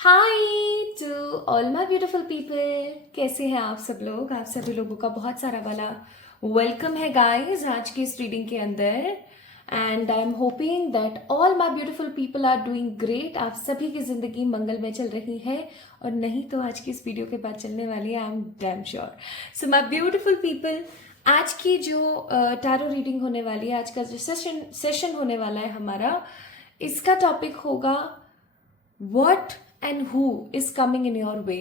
Hi to all my beautiful people. कैसे हैं आप सब लोग? आप सभी लोगों का बहुत सारा वाला वेलकम है गाइस आज की इस रीडिंग के अंदर। And I am hoping that all my beautiful people are doing great. आप सभी की जिंदगी मंगल में चल रही है, और नहीं तो आज की इस वीडियो के बाद चलने वाली है, I am damn sure. So my beautiful people, आज की जो टैरो रीडिंग होने वाली है, आज का जो सेशन होने वाला है हमारा, इसका टॉपिक होगा what and who is coming in your वे।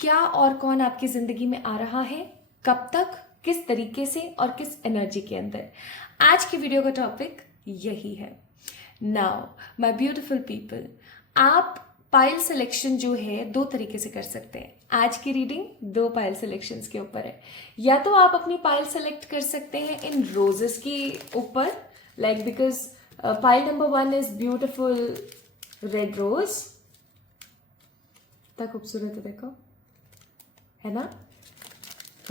क्या और कौन आपकी जिंदगी में आ रहा है, कब तक, किस तरीके से और किस एनर्जी के अंदर। आज की वीडियो का टॉपिक यही है। नाउ माय ब्यूटीफुल पीपल, आप पाइल सिलेक्शन जो है दो तरीके से कर सकते हैं। आज की रीडिंग दो पाइल सिलेक्शंस के ऊपर है। या तो आप अपनी पाइल सेलेक्ट कर सकते हैं इन रोजेस के ऊपर, like because pile number 1 is beautiful red rose. इतना खूबसूरत है, देखो, है ना,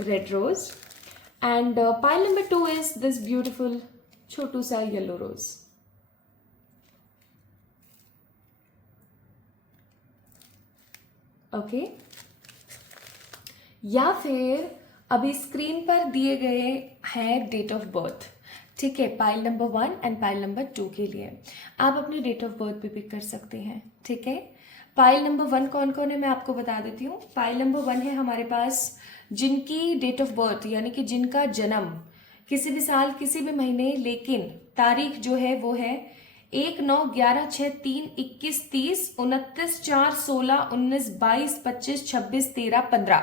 red rose. And pile number 2 is this beautiful छोटू सा येलो रोज। ओके, या फिर अभी स्क्रीन पर दिए गए हैं डेट ऑफ बर्थ, ठीक है, pile number 1 and pile number 2 के लिए आप अपनी डेट ऑफ बर्थ भी पिक कर सकते हैं, ठीक है। पाइल नंबर 1 कौन कौन है मैं आपको बता देती हूँ। पाइल नंबर 1 है हमारे पास जिनकी डेट ऑफ बर्थ, यानी कि जिनका जन्म किसी भी साल किसी भी महीने, लेकिन तारीख जो है वो है 1, 9, 11, 6, 3, 21, 30, 29, 4, 16, 19, 22, 25, 26, 13, 15।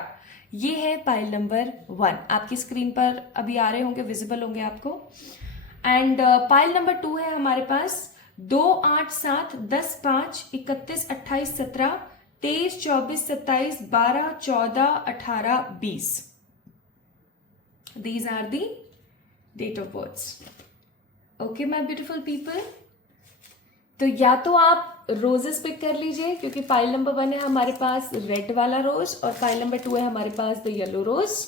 ये है पाइल नंबर 1, आपकी स्क्रीन पर अभी आ रहे होंगे, विजिबल होंगे आपको। एंड पाइल नंबर 2 है हमारे पास 2, 8, 7, 10, 5, 31, 28, 17, 23, 24, 27, 12, 14, 18, 20। These are the date of births. Okay, my beautiful people. तो या तो आप रोजेस पिक कर लीजिए, क्योंकि पाइल नंबर 1 है हमारे पास रेड वाला रोज, और पाइल नंबर 2 है हमारे पास द येलो रोज।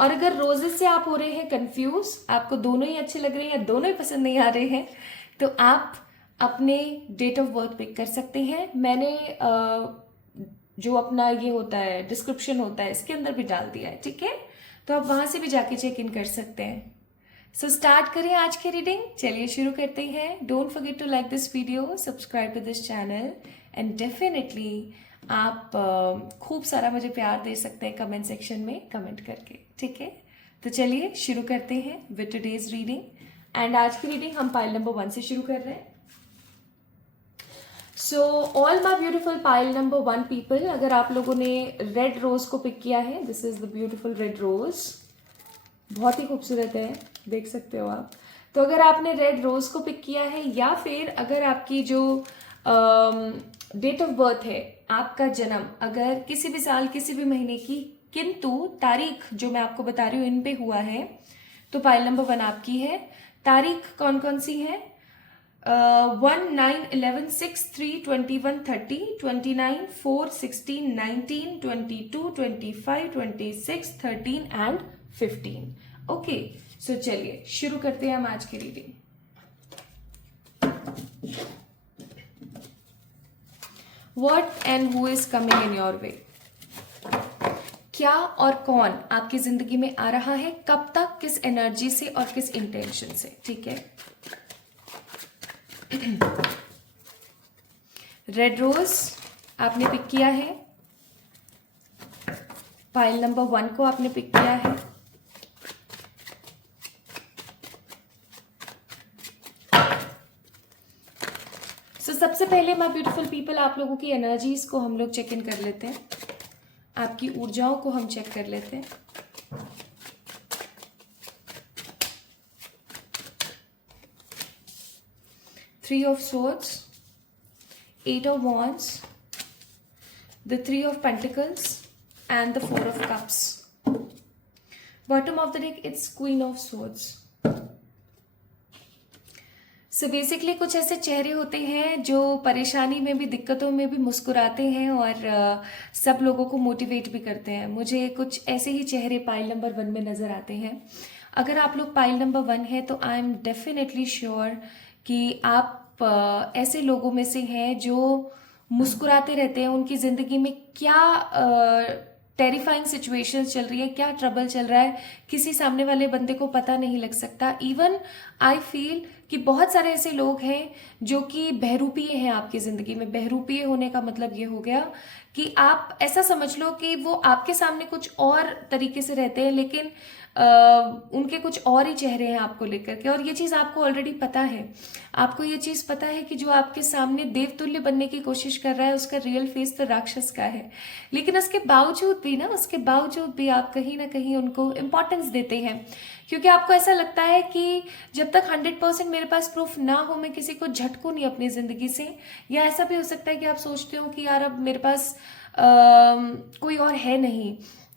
और अगर रोजेस से आप हो रहे हैं कंफ्यूज, आपको दोनों ही अच्छे लग रहे हैं या दोनों ही पसंद नहीं आ रहे हैं, तो आप अपने डेट ऑफ बर्थ पिक कर सकते हैं। मैंने जो अपना ये होता है डिस्क्रिप्शन होता है इसके अंदर भी डाल दिया है, ठीक है, तो आप वहां से भी जाके चेक इन कर सकते हैं। सो स्टार्ट करें आज की रीडिंग। चलिए शुरू करते हैं। Don't forget to like this video, subscribe to this channel, and definitely आप खूब सारा मुझे प्यार दे सकते हैं कमेंट सेक्शन में कमेंट करके, ठीक है। तो चलिए शुरू करते हैं विद टुडेज रीडिंग। एंड आज की रीडिंग हम पाइल नंबर 1 से शुरू कर रहे हैं। So all my beautiful pile number 1 people, अगर आप लोगों ने रेड रोज को पिक किया है, this is the beautiful red rose, बहुत ही खूबसूरत है, देख सकते हो आप। तो अगर आपने रेड रोज को पिक किया है, या फिर अगर आपकी जो डेट ऑफ बर्थ है, आपका जन्म अगर किसी भी साल किसी भी महीने की, किंतु तारीख जो मैं आपको बता रही हूँ इन पे हुआ है, तो पाइल नंबर 1 आपकी है। तारीख कौन कौन सी है? 1, 9, 11, 6, 3, 21, 30, 29, 4, 16, 19, 22, 25, 26, 13 एंड 15। ओके, सो चलिए शुरू करते हैं हम आज की reading. What and who is coming in your वे। क्या और कौन आपकी जिंदगी में आ रहा है, कब तक, किस एनर्जी से और किस इंटेंशन से, ठीक है। रेड रोज आपने पिक किया है, पाइल नंबर 1 को आपने पिक किया है, सबसे पहले माय ब्यूटीफुल पीपल, आप लोगों की एनर्जीज को हम लोग चेक इन कर लेते हैं, आपकी ऊर्जाओं को हम चेक कर लेते हैं। Three of Swords, 8 of Wands, the 3 of Pentacles, and the 4 of Cups. Bottom of the deck, it's Queen of Swords. So basically कुछ ऐसे चेहरे होते हैं जो परेशानी में भी, दिक्कतों में भी मुस्कुराते हैं और सब लोगों को मोटिवेट भी करते हैं। मुझे कुछ ऐसे ही चेहरे पाइल नंबर 1 में नजर आते हैं। अगर आप लोग पाइल नंबर 1 है तो आई एम डेफिनेटली श्योर कि आप ऐसे लोगों में से हैं जो मुस्कुराते रहते हैं, उनकी ज़िंदगी में क्या टेरिफाइंग सिचुएशंस चल रही है, क्या ट्रबल चल रहा है, किसी सामने वाले बंदे को पता नहीं लग सकता। इवन आई फील कि बहुत सारे ऐसे लोग हैं जो कि बहरूपीय हैं आपकी ज़िंदगी में। बहरूपीय होने का मतलब ये हो गया कि आप ऐसा समझ लो कि वो आपके सामने कुछ और तरीके से रहते हैं, लेकिन उनके कुछ और ही चेहरे हैं आपको लेकर के, और ये चीज़ आपको ऑलरेडी पता है। आपको ये चीज़ पता है कि जो आपके सामने देवतुल्य बनने की कोशिश कर रहा है उसका रियल फेस तो राक्षस का है, लेकिन उसके बावजूद भी आप कहीं ना कहीं उनको इम्पोर्टेंस देते हैं, क्योंकि आपको ऐसा लगता है कि जब तक 100% मेरे पास प्रूफ ना हो मैं किसी को झटकूं नहीं अपनी ज़िंदगी से। या ऐसा भी हो सकता है कि आप सोचते हो कि यार अब मेरे पास कोई और है नहीं,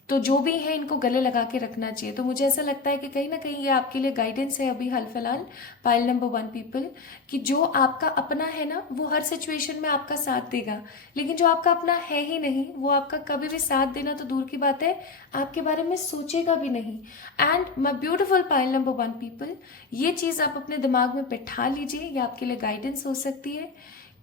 तो जो भी है इनको गले लगा के रखना चाहिए। तो मुझे ऐसा लगता है कि कहीं ना कहीं ये आपके लिए गाइडेंस है अभी हाल फिलहाल, पाइल नंबर 1 पीपल, कि जो आपका अपना है ना वो हर सिचुएशन में आपका साथ देगा, लेकिन जो आपका अपना है ही नहीं वो आपका कभी भी साथ देना तो दूर की बात है, आपके बारे में सोचेगा भी नहीं। And my beautiful pile number 1 people, ये चीज़ आप अपने दिमाग में बैठा लीजिए, ये आपके लिए गाइडेंस हो सकती है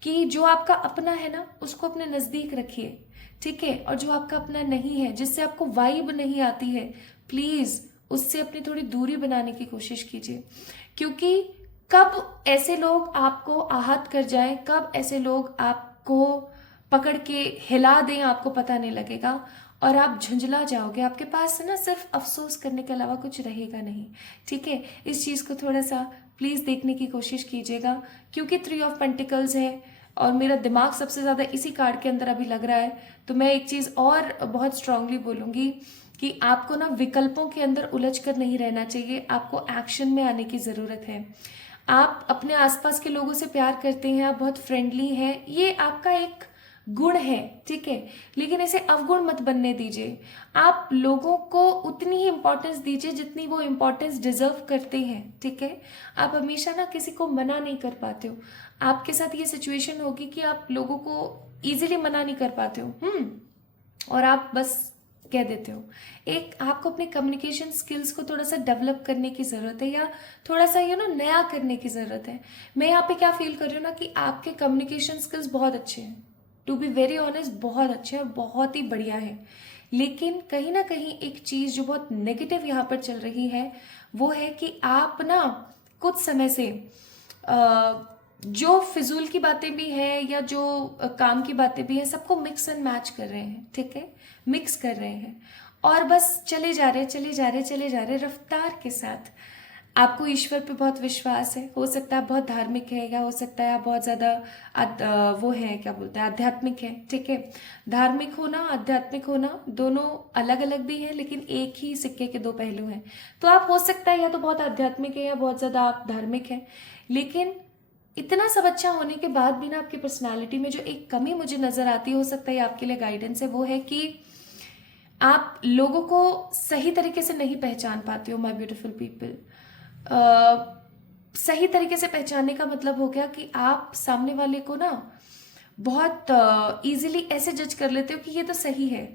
कि जो आपका अपना है ना उसको अपने नज़दीक रखिए, ठीक है। और जो आपका अपना नहीं है, जिससे आपको वाइब नहीं आती है, प्लीज़ उससे अपनी थोड़ी दूरी बनाने की कोशिश कीजिए, क्योंकि कब ऐसे लोग आपको आहत कर जाएं, कब ऐसे लोग आपको पकड़ के हिला दें आपको पता नहीं लगेगा, और आप झुंझला जाओगे। आपके पास ना सिर्फ अफसोस करने के अलावा कुछ रहेगा नहीं, ठीक है। इस चीज़ को थोड़ा सा प्लीज़ देखने की कोशिश कीजिएगा, क्योंकि 3 ऑफ पेंटिकल्स है और मेरा दिमाग सबसे ज़्यादा इसी कार्ड के अंदर अभी लग रहा है। तो मैं एक चीज़ और बहुत स्ट्रांगली बोलूँगी कि आपको ना विकल्पों के अंदर उलझ कर नहीं रहना चाहिए, आपको एक्शन में आने की ज़रूरत है। आप अपने आसपास के लोगों से प्यार करते हैं, आप बहुत फ्रेंडली हैं, ये आपका एक गुण है, ठीक है, लेकिन इसे अवगुण मत बनने दीजिए। आप लोगों को उतनी ही इंपॉर्टेंस दीजिए जितनी वो इंपॉर्टेंस डिजर्व करते हैं, ठीक है। आप हमेशा ना किसी को मना नहीं कर पाते हो। आपके साथ ये सिचुएशन होगी कि आप लोगों को इजीली मना नहीं कर पाते हो, और आप बस कह देते हो। एक आपको अपने कम्युनिकेशन स्किल्स को थोड़ा सा डेवलप करने की ज़रूरत है, या थोड़ा सा नया करने की ज़रूरत है। मैं यहाँ पे क्या फील कर रही हूँ ना कि आपके कम्युनिकेशन स्किल्स बहुत अच्छे हैं, टू बी वेरी ऑनेस्ट बहुत अच्छे और बहुत ही बढ़िया है, लेकिन कहीं ना कहीं एक चीज़ जो बहुत नेगेटिव यहाँ पर चल रही है वो है कि आप ना कुछ समय से जो फिजूल की बातें भी हैं या जो काम की बातें भी हैं सबको मिक्स एंड मैच कर रहे हैं, ठीक है, मिक्स कर रहे हैं और बस चले जा रहे रफ्तार के साथ। आपको ईश्वर पे बहुत विश्वास है, हो सकता है बहुत धार्मिक है, या हो सकता है आप बहुत ज़्यादा वो है, क्या बोलते हैं, आध्यात्मिक है, ठीक है। धार्मिक होना आध्यात्मिक होना दोनों अलग अलग भी हैं, लेकिन एक ही सिक्के के दो पहलू हैं। तो आप हो सकता है या तो बहुत आध्यात्मिक है या बहुत ज़्यादा आप धार्मिक हैं, लेकिन इतना सब अच्छा होने के बाद भी ना आपकी पर्सनालिटी में जो एक कमी मुझे नज़र आती है, हो सकता है आपके लिए गाइडेंस है, वो है कि आप लोगों को सही तरीके से नहीं पहचान पाते हो। माय ब्यूटीफुल पीपल, सही तरीके से पहचानने का मतलब हो गया कि आप सामने वाले को ना बहुत इजीली ऐसे जज कर लेते हो कि ये तो सही है।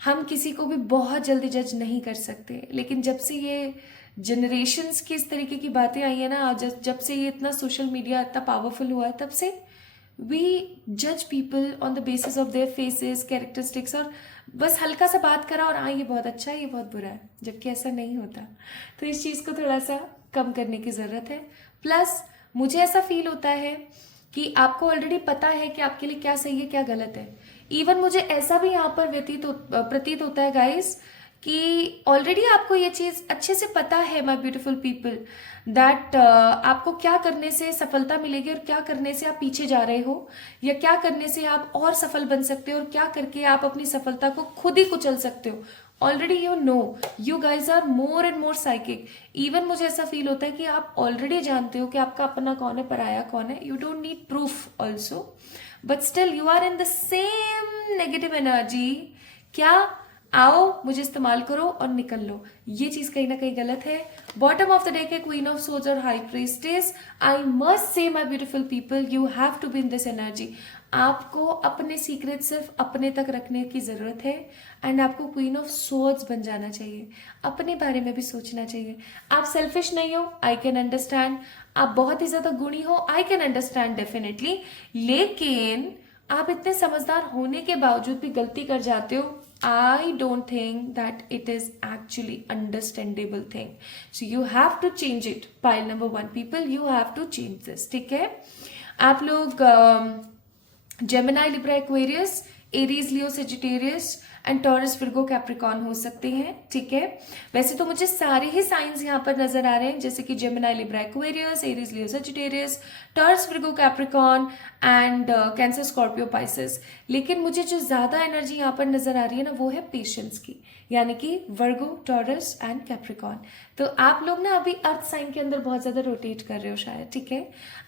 हम किसी को भी बहुत जल्दी जज नहीं कर सकते, लेकिन जब से ये जनरेशन्स की इस तरीके की बातें आई है ना, जब से ये इतना सोशल मीडिया इतना पावरफुल हुआ है, तब से वी जज people on the basis of their faces, characteristics, और बस हल्का सा बात करा और हाँ ये बहुत अच्छा है, ये बहुत बुरा है, जबकि ऐसा नहीं होता। तो इस चीज़ को थोड़ा सा कम करने की ज़रूरत है। प्लस मुझे ऐसा फील होता है कि आपको ऑलरेडी पता है कि आपके लिए क्या सही है क्या गलत है। इवन मुझे ऐसा भी यहाँ पर प्रतीत होता है गाइस कि ऑलरेडी आपको ये चीज़ अच्छे से पता है, माय ब्यूटीफुल पीपल, दैट आपको क्या करने से सफलता मिलेगी और क्या करने से आप पीछे जा रहे हो, या क्या करने से आप और सफल बन सकते हो और क्या करके आप अपनी सफलता को खुद ही कुचल सकते हो। Already you know, you guys are more and more psychic. Even मुझे ऐसा फील होता है कि आप ऑलरेडी जानते हो कि आपका अपना कौन है, पराया कौन है। You don't need proof also, but still you are in the same negative energy. क्या आओ मुझे इस्तेमाल करो और निकल लो, ये चीज कहीं ना कहीं गलत है। बॉटम ऑफ द डेक है क्वीन ऑफ सोर्ड्स और high priestess. I must say my beautiful people, you have to be in this energy. आपको अपने सीक्रेट सिर्फ अपने तक रखने की जरूरत है, एंड आपको क्वीन ऑफ सोर्ड्स बन जाना चाहिए। अपने बारे में भी सोचना चाहिए। आप सेल्फिश नहीं हो, आई कैन अंडरस्टैंड। आप बहुत ही ज्यादा गुणी हो, आई कैन अंडरस्टैंड डेफिनेटली, लेकिन आप इतने समझदार होने के बावजूद भी गलती कर जाते हो, I don't think that it is actually understandable thing. So you have to change it. Pile number 1 people, you have to change this. ठीक है, आप लोग Gemini, Libra, Aquarius, Aries, Leo, Sagittarius and taurus, Virgo, Capricorn हो सकते हैं। ठीक है, वैसे तो मुझे सारे ही साइंस यहाँ पर नजर आ रहे हैं, जैसे कि Gemini, Libra, Aquarius, Aries, Leo, Sagittarius, taurus, Virgo, Capricorn and cancer, Scorpio, Pisces. लेकिन मुझे जो ज्यादा एनर्जी यहाँ पर नजर आ रही है ना, वो है पेशेंस की, यानी कि वर्गो, टॉरस एंड कैप्रिकॉन। तो आप लोग ना अभी अर्थ साइन के अंदर बहुत ज्यादा रोटेट कर रहे हो शायद। ठीक है,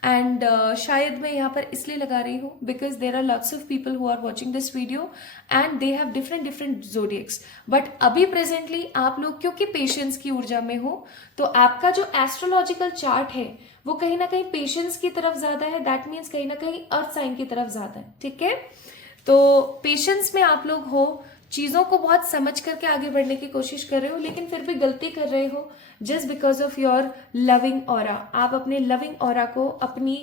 एंड शायद मैं यहाँ पर इसलिए लगा रही हूँ because there are lots of people who are watching this video and they have different zodiacs. But अभी प्रेजेंटली आप लोग क्योंकि पेशेंस की ऊर्जा में हो, तो आपका जो एस्ट्रोलॉजिकल चार्ट है वो कहीं ना कहीं पेशेंस की तरफ ज्यादा है। दैट मीन्स कहीं ना कहीं अर्थ साइन की तरफ ज्यादा है। ठीक है, तो पेशेंस में आप लोग हो, चीजों को बहुत समझ करके आगे बढ़ने की कोशिश कर रहे हो, लेकिन फिर भी गलती कर रहे हो just because of your loving aura. आप अपने लविंग ऑरा को अपनी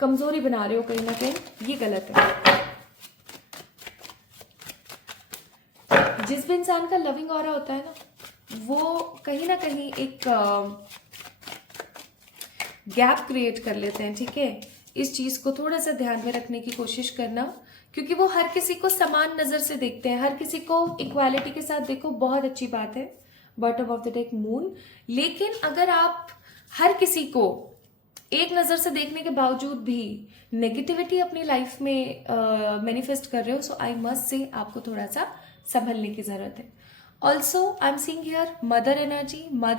कमजोरी बना रहे हो कहीं ना कहीं, ये गलत है। जिस भी इंसान का लविंग ऑरा होता है ना, वो कहीं ना कहीं एक गैप क्रिएट कर लेते हैं। ठीक है, इस चीज को थोड़ा सा ध्यान में रखने की कोशिश करना, क्योंकि वो हर किसी को समान नजर से देखते हैं, हर किसी को इक्वालिटी के साथ देखो, बहुत अच्छी बात है, bottom of the deck moon. लेकिन अगर आप हर किसी को एक नजर से देखने के बावजूद भी नेगेटिविटी अपनी लाइफ में मैनिफेस्ट कर रहे हो, सो आई मस्ट से आपको थोड़ा सा संभलने की जरूरत है। Also I am seeing here mother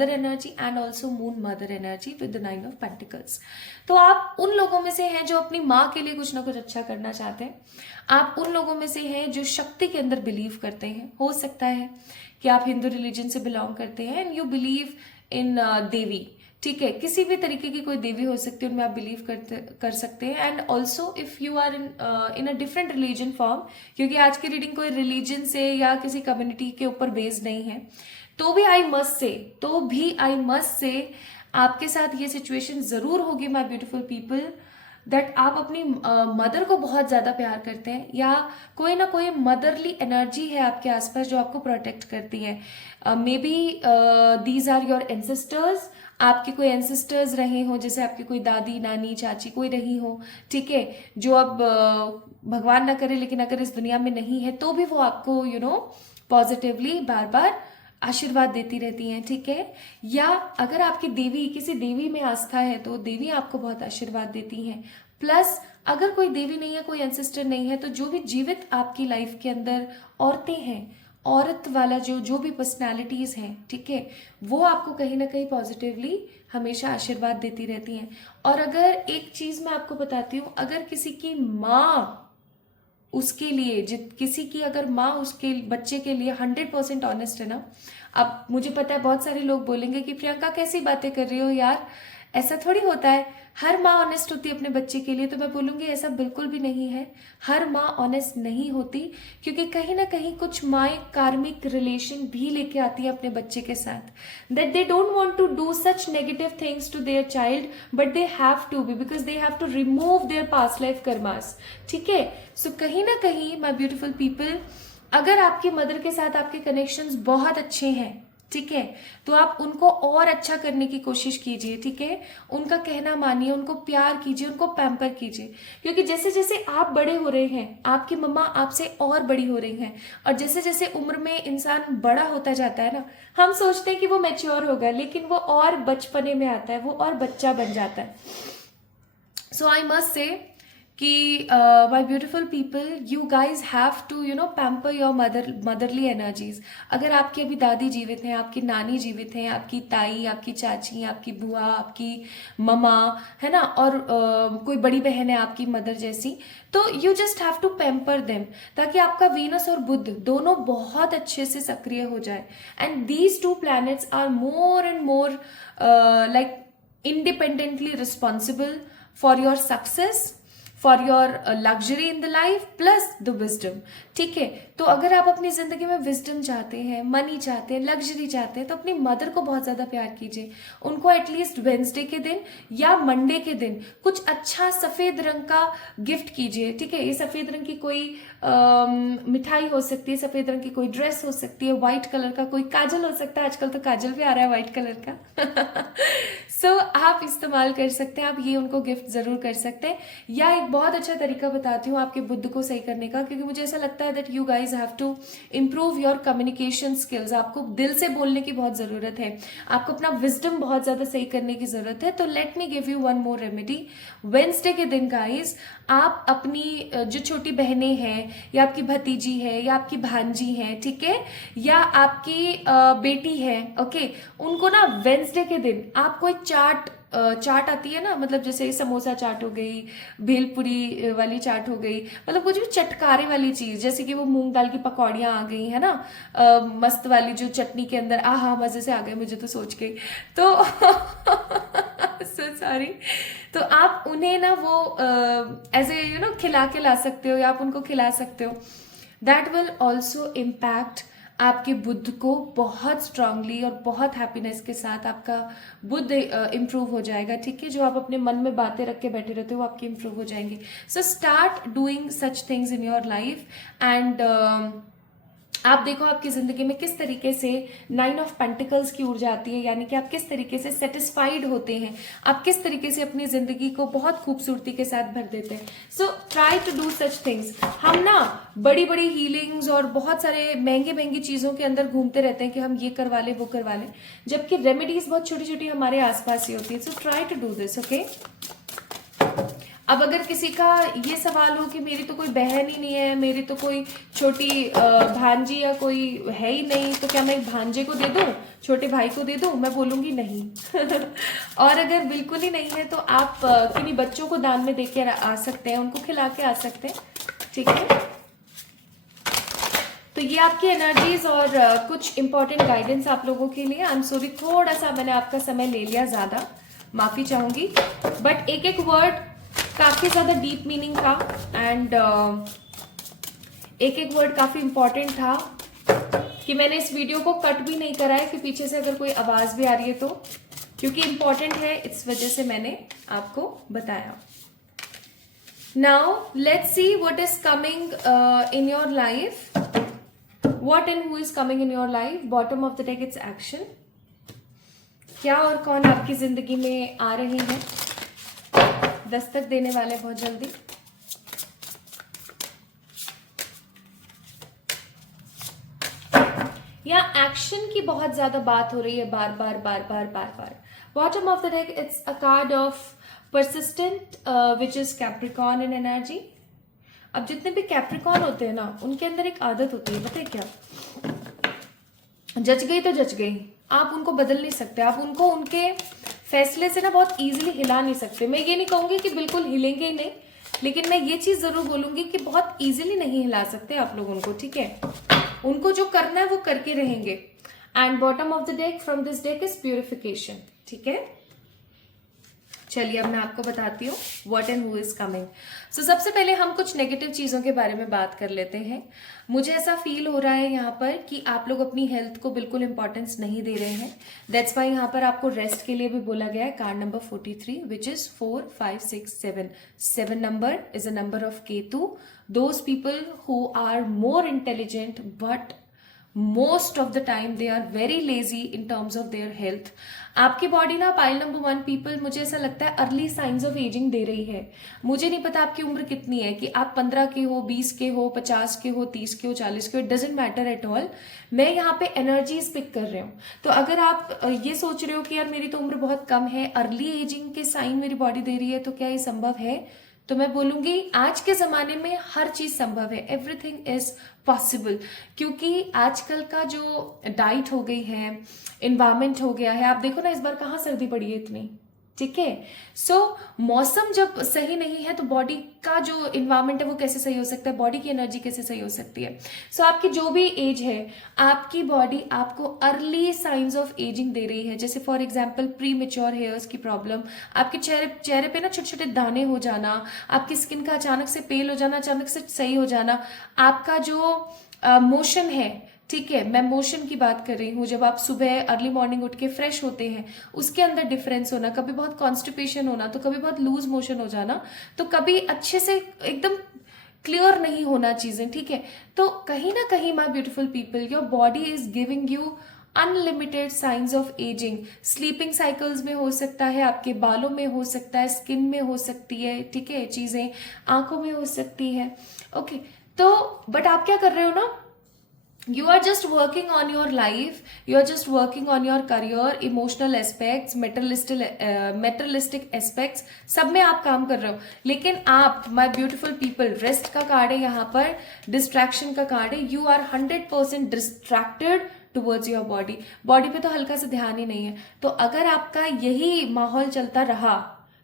energy and also moon mother energy with the 9 of pentacles. तो आप उन लोगों में से हैं जो अपनी माँ के लिए कुछ ना कुछ अच्छा करना चाहते हैं। आप उन लोगों में से हैं जो शक्ति के अंदर बिलीव करते हैं। हो सकता है कि आप हिंदू रिलीजन से बिलोंग करते हैं एंड यू बिलीव इन देवी। ठीक है, किसी भी तरीके की कोई देवी हो सकती है, उनमें आप बिलीव कर सकते हैं। And also if you are in a different religion form, क्योंकि आज की रीडिंग कोई रिलीजन से या किसी कम्युनिटी के ऊपर बेस्ड नहीं है, तो भी आई मस्ट से आपके साथ ये सिचुएशन जरूर होगी माय ब्यूटीफुल पीपल, दैट आप अपनी मदर को बहुत ज्यादा प्यार करते हैं, या कोई ना कोई मदरली एनर्जी है आपके आसपास जो आपको प्रोटेक्ट करती है। Maybe these are your ancestors. आपके कोई एंसेस्टर्स रहे हो, जैसे आपकी कोई दादी, नानी, चाची कोई रही हो, ठीक है, जो अब भगवान ना करे लेकिन अगर इस दुनिया में नहीं है तो भी वो आपको पॉजिटिवली बार बार आशीर्वाद देती रहती हैं। ठीक है, या अगर आपकी देवी, किसी देवी में आस्था है तो देवी आपको बहुत आशीर्वाद देती हैं। प्लस अगर कोई देवी नहीं है, कोई एंसेस्टर नहीं है, तो जो भी जीवित आपकी लाइफ के अंदर औरतें हैं, औरत वाला जो भी पर्सनालिटीज हैं, ठीक है, वो आपको कहीं ना कहीं पॉजिटिवली हमेशा आशीर्वाद देती रहती हैं। और अगर एक चीज मैं आपको बताती हूँ, अगर किसी की माँ उसके लिए किसी की अगर माँ उसके बच्चे के लिए 100% ऑनेस्ट है ना, अब मुझे पता है बहुत सारे लोग बोलेंगे कि प्रियंका कैसी बातें कर रही हो यार, ऐसा थोड़ी होता है, हर माँ ऑनेस्ट होती है अपने बच्चे के लिए। तो मैं बोलूंगी ऐसा बिल्कुल भी नहीं है, हर माँ ऑनेस्ट नहीं होती, क्योंकि कहीं ना कहीं कुछ माएँ कार्मिक रिलेशन भी लेके आती है अपने बच्चे के साथ, that they don't want to do such negative things to their child, but they have to be, because they have to remove their past life कर्मास। ठीक है, सो कहीं ना कहीं माय ब्यूटीफुल पीपल, अगर आपकी मदर के साथ आपके कनेक्शंस बहुत अच्छे हैं, ठीक है, तो आप उनको और अच्छा करने की कोशिश कीजिए। ठीक है, उनका कहना मानिए, उनको प्यार कीजिए, उनको पैम्पर कीजिए, क्योंकि जैसे जैसे आप बड़े हो रहे हैं, आपकी मम्मा आपसे और बड़ी हो रही हैं, और जैसे जैसे उम्र में इंसान बड़ा होता जाता है ना, हम सोचते हैं कि वो मैच्योर होगा, लेकिन वो और बचपने में आता है, वो और बच्चा बन जाता है। सो आई मस्ट से कि my beautiful people, you guys have to pamper your motherly energies. अगर आपकी अभी दादी जीवित हैं, आपकी नानी जीवित हैं, आपकी ताई, आपकी चाची, आपकी बुआ, आपकी ममा है ना, और कोई बड़ी बहन है आपकी मदर जैसी, तो you just have to pamper them, ताकि आपका वीनस और बुध दोनों बहुत अच्छे से सक्रिय हो जाए। And these 2 planets are more and more like independently responsible for your success, for your luxury in the life plus the wisdom. ठीक है, तो अगर आप अपनी जिंदगी में विजडम चाहते हैं, मनी चाहते हैं, लग्जरी चाहते हैं, तो अपनी मदर को बहुत ज्यादा प्यार कीजिए। उनको एटलीस्ट वेंसडे के दिन या मंडे के दिन कुछ अच्छा सफेद रंग का गिफ्ट कीजिए। ठीक है, ये सफेद रंग की कोई मिठाई हो सकती है, सफेद रंग की कोई ड्रेस हो सकती है, व्हाइट कलर का कोई काजल हो सकता है, आजकल तो काजल भी आ रहा है व्हाइट कलर का सो आप इस्तेमाल कर सकते हैं, आप ये उनको गिफ्ट जरूर कर सकते हैं। या एक बहुत अच्छा तरीका बताती हूँ आपके बुद्ध को सही करने का, क्योंकि मुझे ऐसा लगता है that you guys have to improve your communication skills. आपको दिल से बोलने की बहुत जरूरत है, आपको अपना विजडम बहुत ज्यादा सही करने की जरूरत है। तो let me give you one more remedy. Wednesday के दिन गाइज आप अपनी जो छोटी बहनें हैं या आपकी भतीजी है या आपकी भांजी है, ठीक है, या आपकी बेटी है, ओके, उनको ना वेंसडे के दिन आप कोई चाट आती है ना, मतलब जैसे समोसा चाट हो गई, भेलपुरी वाली चाट हो गई, मतलब कुछ भी चटकारे वाली चीज, जैसे कि वो मूंग दाल की पकौड़ियाँ आ गई है ना, मस्त वाली जो चटनी के अंदर, आहा मजे से आ गए मुझे तो सोच के, तो सो सॉरी। तो आप उन्हें ना वो एज ए खिला के ला सकते हो, या आप उनको खिला सकते हो। दैट विल ऑल्सो इम्पैक्ट आपके बुद्ध को बहुत स्ट्रांगली, और बहुत हैप्पीनेस के साथ आपका बुद्ध इम्प्रूव हो जाएगा। ठीक है, जो आप अपने मन में बातें रख के बैठे रहते हो वो आपकी इम्प्रूव हो जाएंगी। So start doing such things in your life and आप देखो आपकी जिंदगी में किस तरीके से 9 ऑफ पेंटिकल्स की ऊर्जा आती है, यानी कि आप किस तरीके से सेटिस्फाइड होते हैं, आप किस तरीके से अपनी जिंदगी को बहुत खूबसूरती के साथ भर देते हैं। So try to do such things. हम ना बड़ी बड़ी हीलिंग्स और बहुत सारे महंगी महंगी चीजों के अंदर घूमते रहते हैं कि हम ये करवा लें वो करवा लें, जबकि रेमेडीज बहुत छोटी छोटी हमारे आसपास ही होती है। So try to do this, okay. अब अगर किसी का ये सवाल हो कि मेरी तो कोई बहन ही नहीं है, मेरी तो कोई छोटी भांजी या कोई है ही नहीं, तो क्या मैं एक भांजे को दे दूं, छोटे भाई को दे दूं? मैं बोलूंगी नहीं और अगर बिल्कुल ही नहीं है तो आप किन्हीं बच्चों को दान में देके आ सकते हैं, उनको खिला के आ सकते हैं। ठीक है, तो ये आपकी एनर्जीज और कुछ इंपॉर्टेंट गाइडेंस आप लोगों के लिए। आई एम सॉरी, थोड़ा सा मैंने आपका समय ले लिया, ज्यादा माफी चाहूंगी, बट एक एक वर्ड काफी ज्यादा डीप मीनिंग था एंड एक एक वर्ड काफी इंपॉर्टेंट था कि मैंने इस वीडियो को कट भी नहीं करा है कि पीछे से अगर कोई आवाज भी आ रही है तो, क्योंकि इंपॉर्टेंट है, इस वजह से मैंने आपको बताया। Now let's see what is coming in your life, what and who is coming in your life. Bottom of the deck it's action. क्या और कौन आपकी जिंदगी में आ रहे हैं, दस्तक देने वाले बहुत जल्दी। यहाँ एक्शन की बहुत ज्यादा बात हो रही है, बार बार बार बार बार बार। Bottom of the deck it's a card of persistent which is Capricorn in energy. अब जितने भी कैप्रिकॉर्न होते हैं ना, उनके अंदर एक आदत होती है, पता है क्या? जच गई तो जच गई, आप उनको बदल नहीं सकते, आप उनको उनके फैसले से ना बहुत इजीली हिला नहीं सकते। मैं ये नहीं कहूंगी कि बिल्कुल हिलेंगे ही नहीं, लेकिन मैं ये चीज जरूर बोलूंगी कि बहुत इजीली नहीं हिला सकते आप लोग उनको। ठीक है, उनको जो करना है वो करके रहेंगे। And bottom of the deck from this deck is purification. ठीक है, चलिए अब मैं आपको बताती हूँ what and who is coming. So सबसे पहले हम कुछ नेगेटिव चीजों के बारे में बात कर लेते हैं। मुझे ऐसा फील हो रहा है यहाँ पर कि आप लोग अपनी हेल्थ को बिल्कुल इंपॉर्टेंस नहीं दे रहे हैं। दैट्स वाई यहाँ पर आपको रेस्ट के लिए भी बोला गया है। Card number 43 which is 4 5 6 7। 7 number is a number of Ketu. Those people who are more intelligent but most of the time they are very lazy in terms of their health। आपकी बॉडी ना pile number 1 people, मुझे ऐसा लगता है early signs of ageing दे रही है। मुझे नहीं पता आपकी उम्र कितनी है, कि आप 15 के हो, 20 के हो, 50 के हो, 30 के हो, 40 के हो, it doesn't matter at all. मैं यहाँ पे एनर्जीज पिक कर रही हूँ। तो अगर आप ये सोच रहे हो कि यार मेरी तो उम्र बहुत कम है, अर्ली एजिंग के साइन मेरी बॉडी दे रही है, तो क्या ये संभव है? तो मैं बोलूंगी आज के जमाने में हर चीज संभव है, एवरीथिंग इज पॉसिबल। क्योंकि आजकल का जो डाइट हो गई है, इन्वायरमेंट हो गया है, आप देखो ना इस बार कहाँ सर्दी पड़ी है इतनी, ठीक है। सो मौसम जब सही नहीं है तो बॉडी का जो इन्वायरमेंट है वो कैसे सही हो सकता है, बॉडी की एनर्जी कैसे सही हो सकती है। सो आपकी जो भी एज है, आपकी बॉडी आपको अर्ली साइंस ऑफ एजिंग दे रही है। जैसे for example pre mature hairs की प्रॉब्लम, आपके चेहरे पे ना छोटे छोटे दाने हो जाना, आपकी स्किन का अचानक से पेल हो जाना, अचानक से सही हो जाना, आपका जो मोशन है, ठीक है, मैं मोशन की बात कर रही हूँ, जब आप सुबह अर्ली मॉर्निंग उठ के फ्रेश होते हैं उसके अंदर डिफरेंस होना, कभी बहुत कॉन्स्टिपेशन होना तो कभी बहुत लूज मोशन हो जाना, तो कभी अच्छे से एकदम क्लियर नहीं होना चीजें, ठीक है। तो कहीं ना कहीं my beautiful people, your body is giving you unlimited science of ageing. Sleeping cycles में हो सकता है, आपके बालों में हो सकता है, स्किन में हो सकती है, ठीक है, चीजें आंखों में हो सकती है। ओके, तो बट आप क्या कर रहे हो ना, you are just working on your life, you are just working on your career, emotional aspects, materialistic aspects, सब में आप काम कर रहे हो। लेकिन आप my beautiful people, रेस्ट का कार्ड है यहाँ पर, डिस्ट्रैक्शन का कार्ड है, you are 100% distracted towards your body. Body पे तो हल्का सा ध्यान ही नहीं है। तो अगर आपका यही माहौल चलता रहा,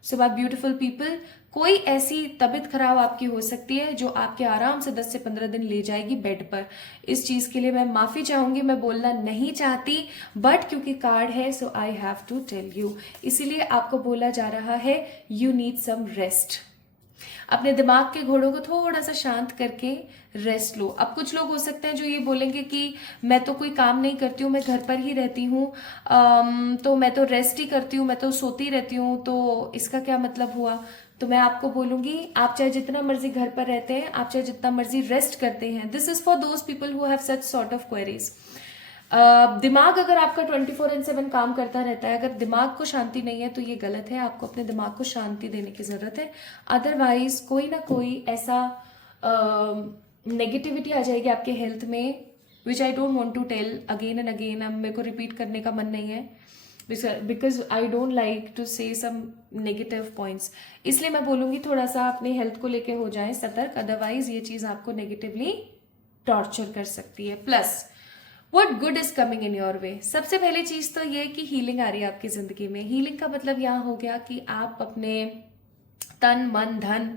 सो माय ब्यूटीफुल पीपल, कोई ऐसी तबीयत खराब आपकी हो सकती है जो आपके आराम से 10 से 15 दिन ले जाएगी बेड पर। इस चीज के लिए मैं माफी चाहूंगी, मैं बोलना नहीं चाहती, बट क्योंकि कार्ड है so I have to tell you. इसीलिए आपको बोला जा रहा है यू नीड सम रेस्ट। अपने दिमाग के घोड़ों को थोड़ा सा शांत करके रेस्ट लो। अब कुछ लोग हो सकते हैं जो ये बोलेंगे कि मैं तो कोई काम नहीं करती हूँ, मैं घर पर ही रहती हूँ, तो मैं तो रेस्ट ही करती हूँ, मैं तो सोती रहती हूँ, तो इसका क्या मतलब हुआ। तो मैं आपको बोलूंगी, आप चाहे जितना मर्जी घर पर रहते हैं, आप चाहे जितना मर्जी रेस्ट करते हैं, this is for those people who have such sort of queries. दिमाग अगर आपका 24/7 काम करता रहता है, अगर दिमाग को शांति नहीं है तो ये गलत है, आपको अपने दिमाग को शांति देने की जरूरत है। अदरवाइज कोई ना कोई ऐसा नेगेटिविटी आ जाएगी आपके हेल्थ में, which I don't want to tell again and again. अब मेरे को रिपीट करने का मन नहीं है, because I don't like to say some negative points. इसलिए मैं बोलूंगी थोड़ा सा अपनी हेल्थ को लेके हो जाएं सतर्क, अदरवाइज ये चीज आपको नेगेटिवली टॉर्चर कर सकती है। Plus what good is coming in your वे। सबसे पहली चीज तो ये कि हीलिंग आ रही है आपकी जिंदगी में। हीलिंग का मतलब यहाँ हो गया कि आप अपने तन मन धन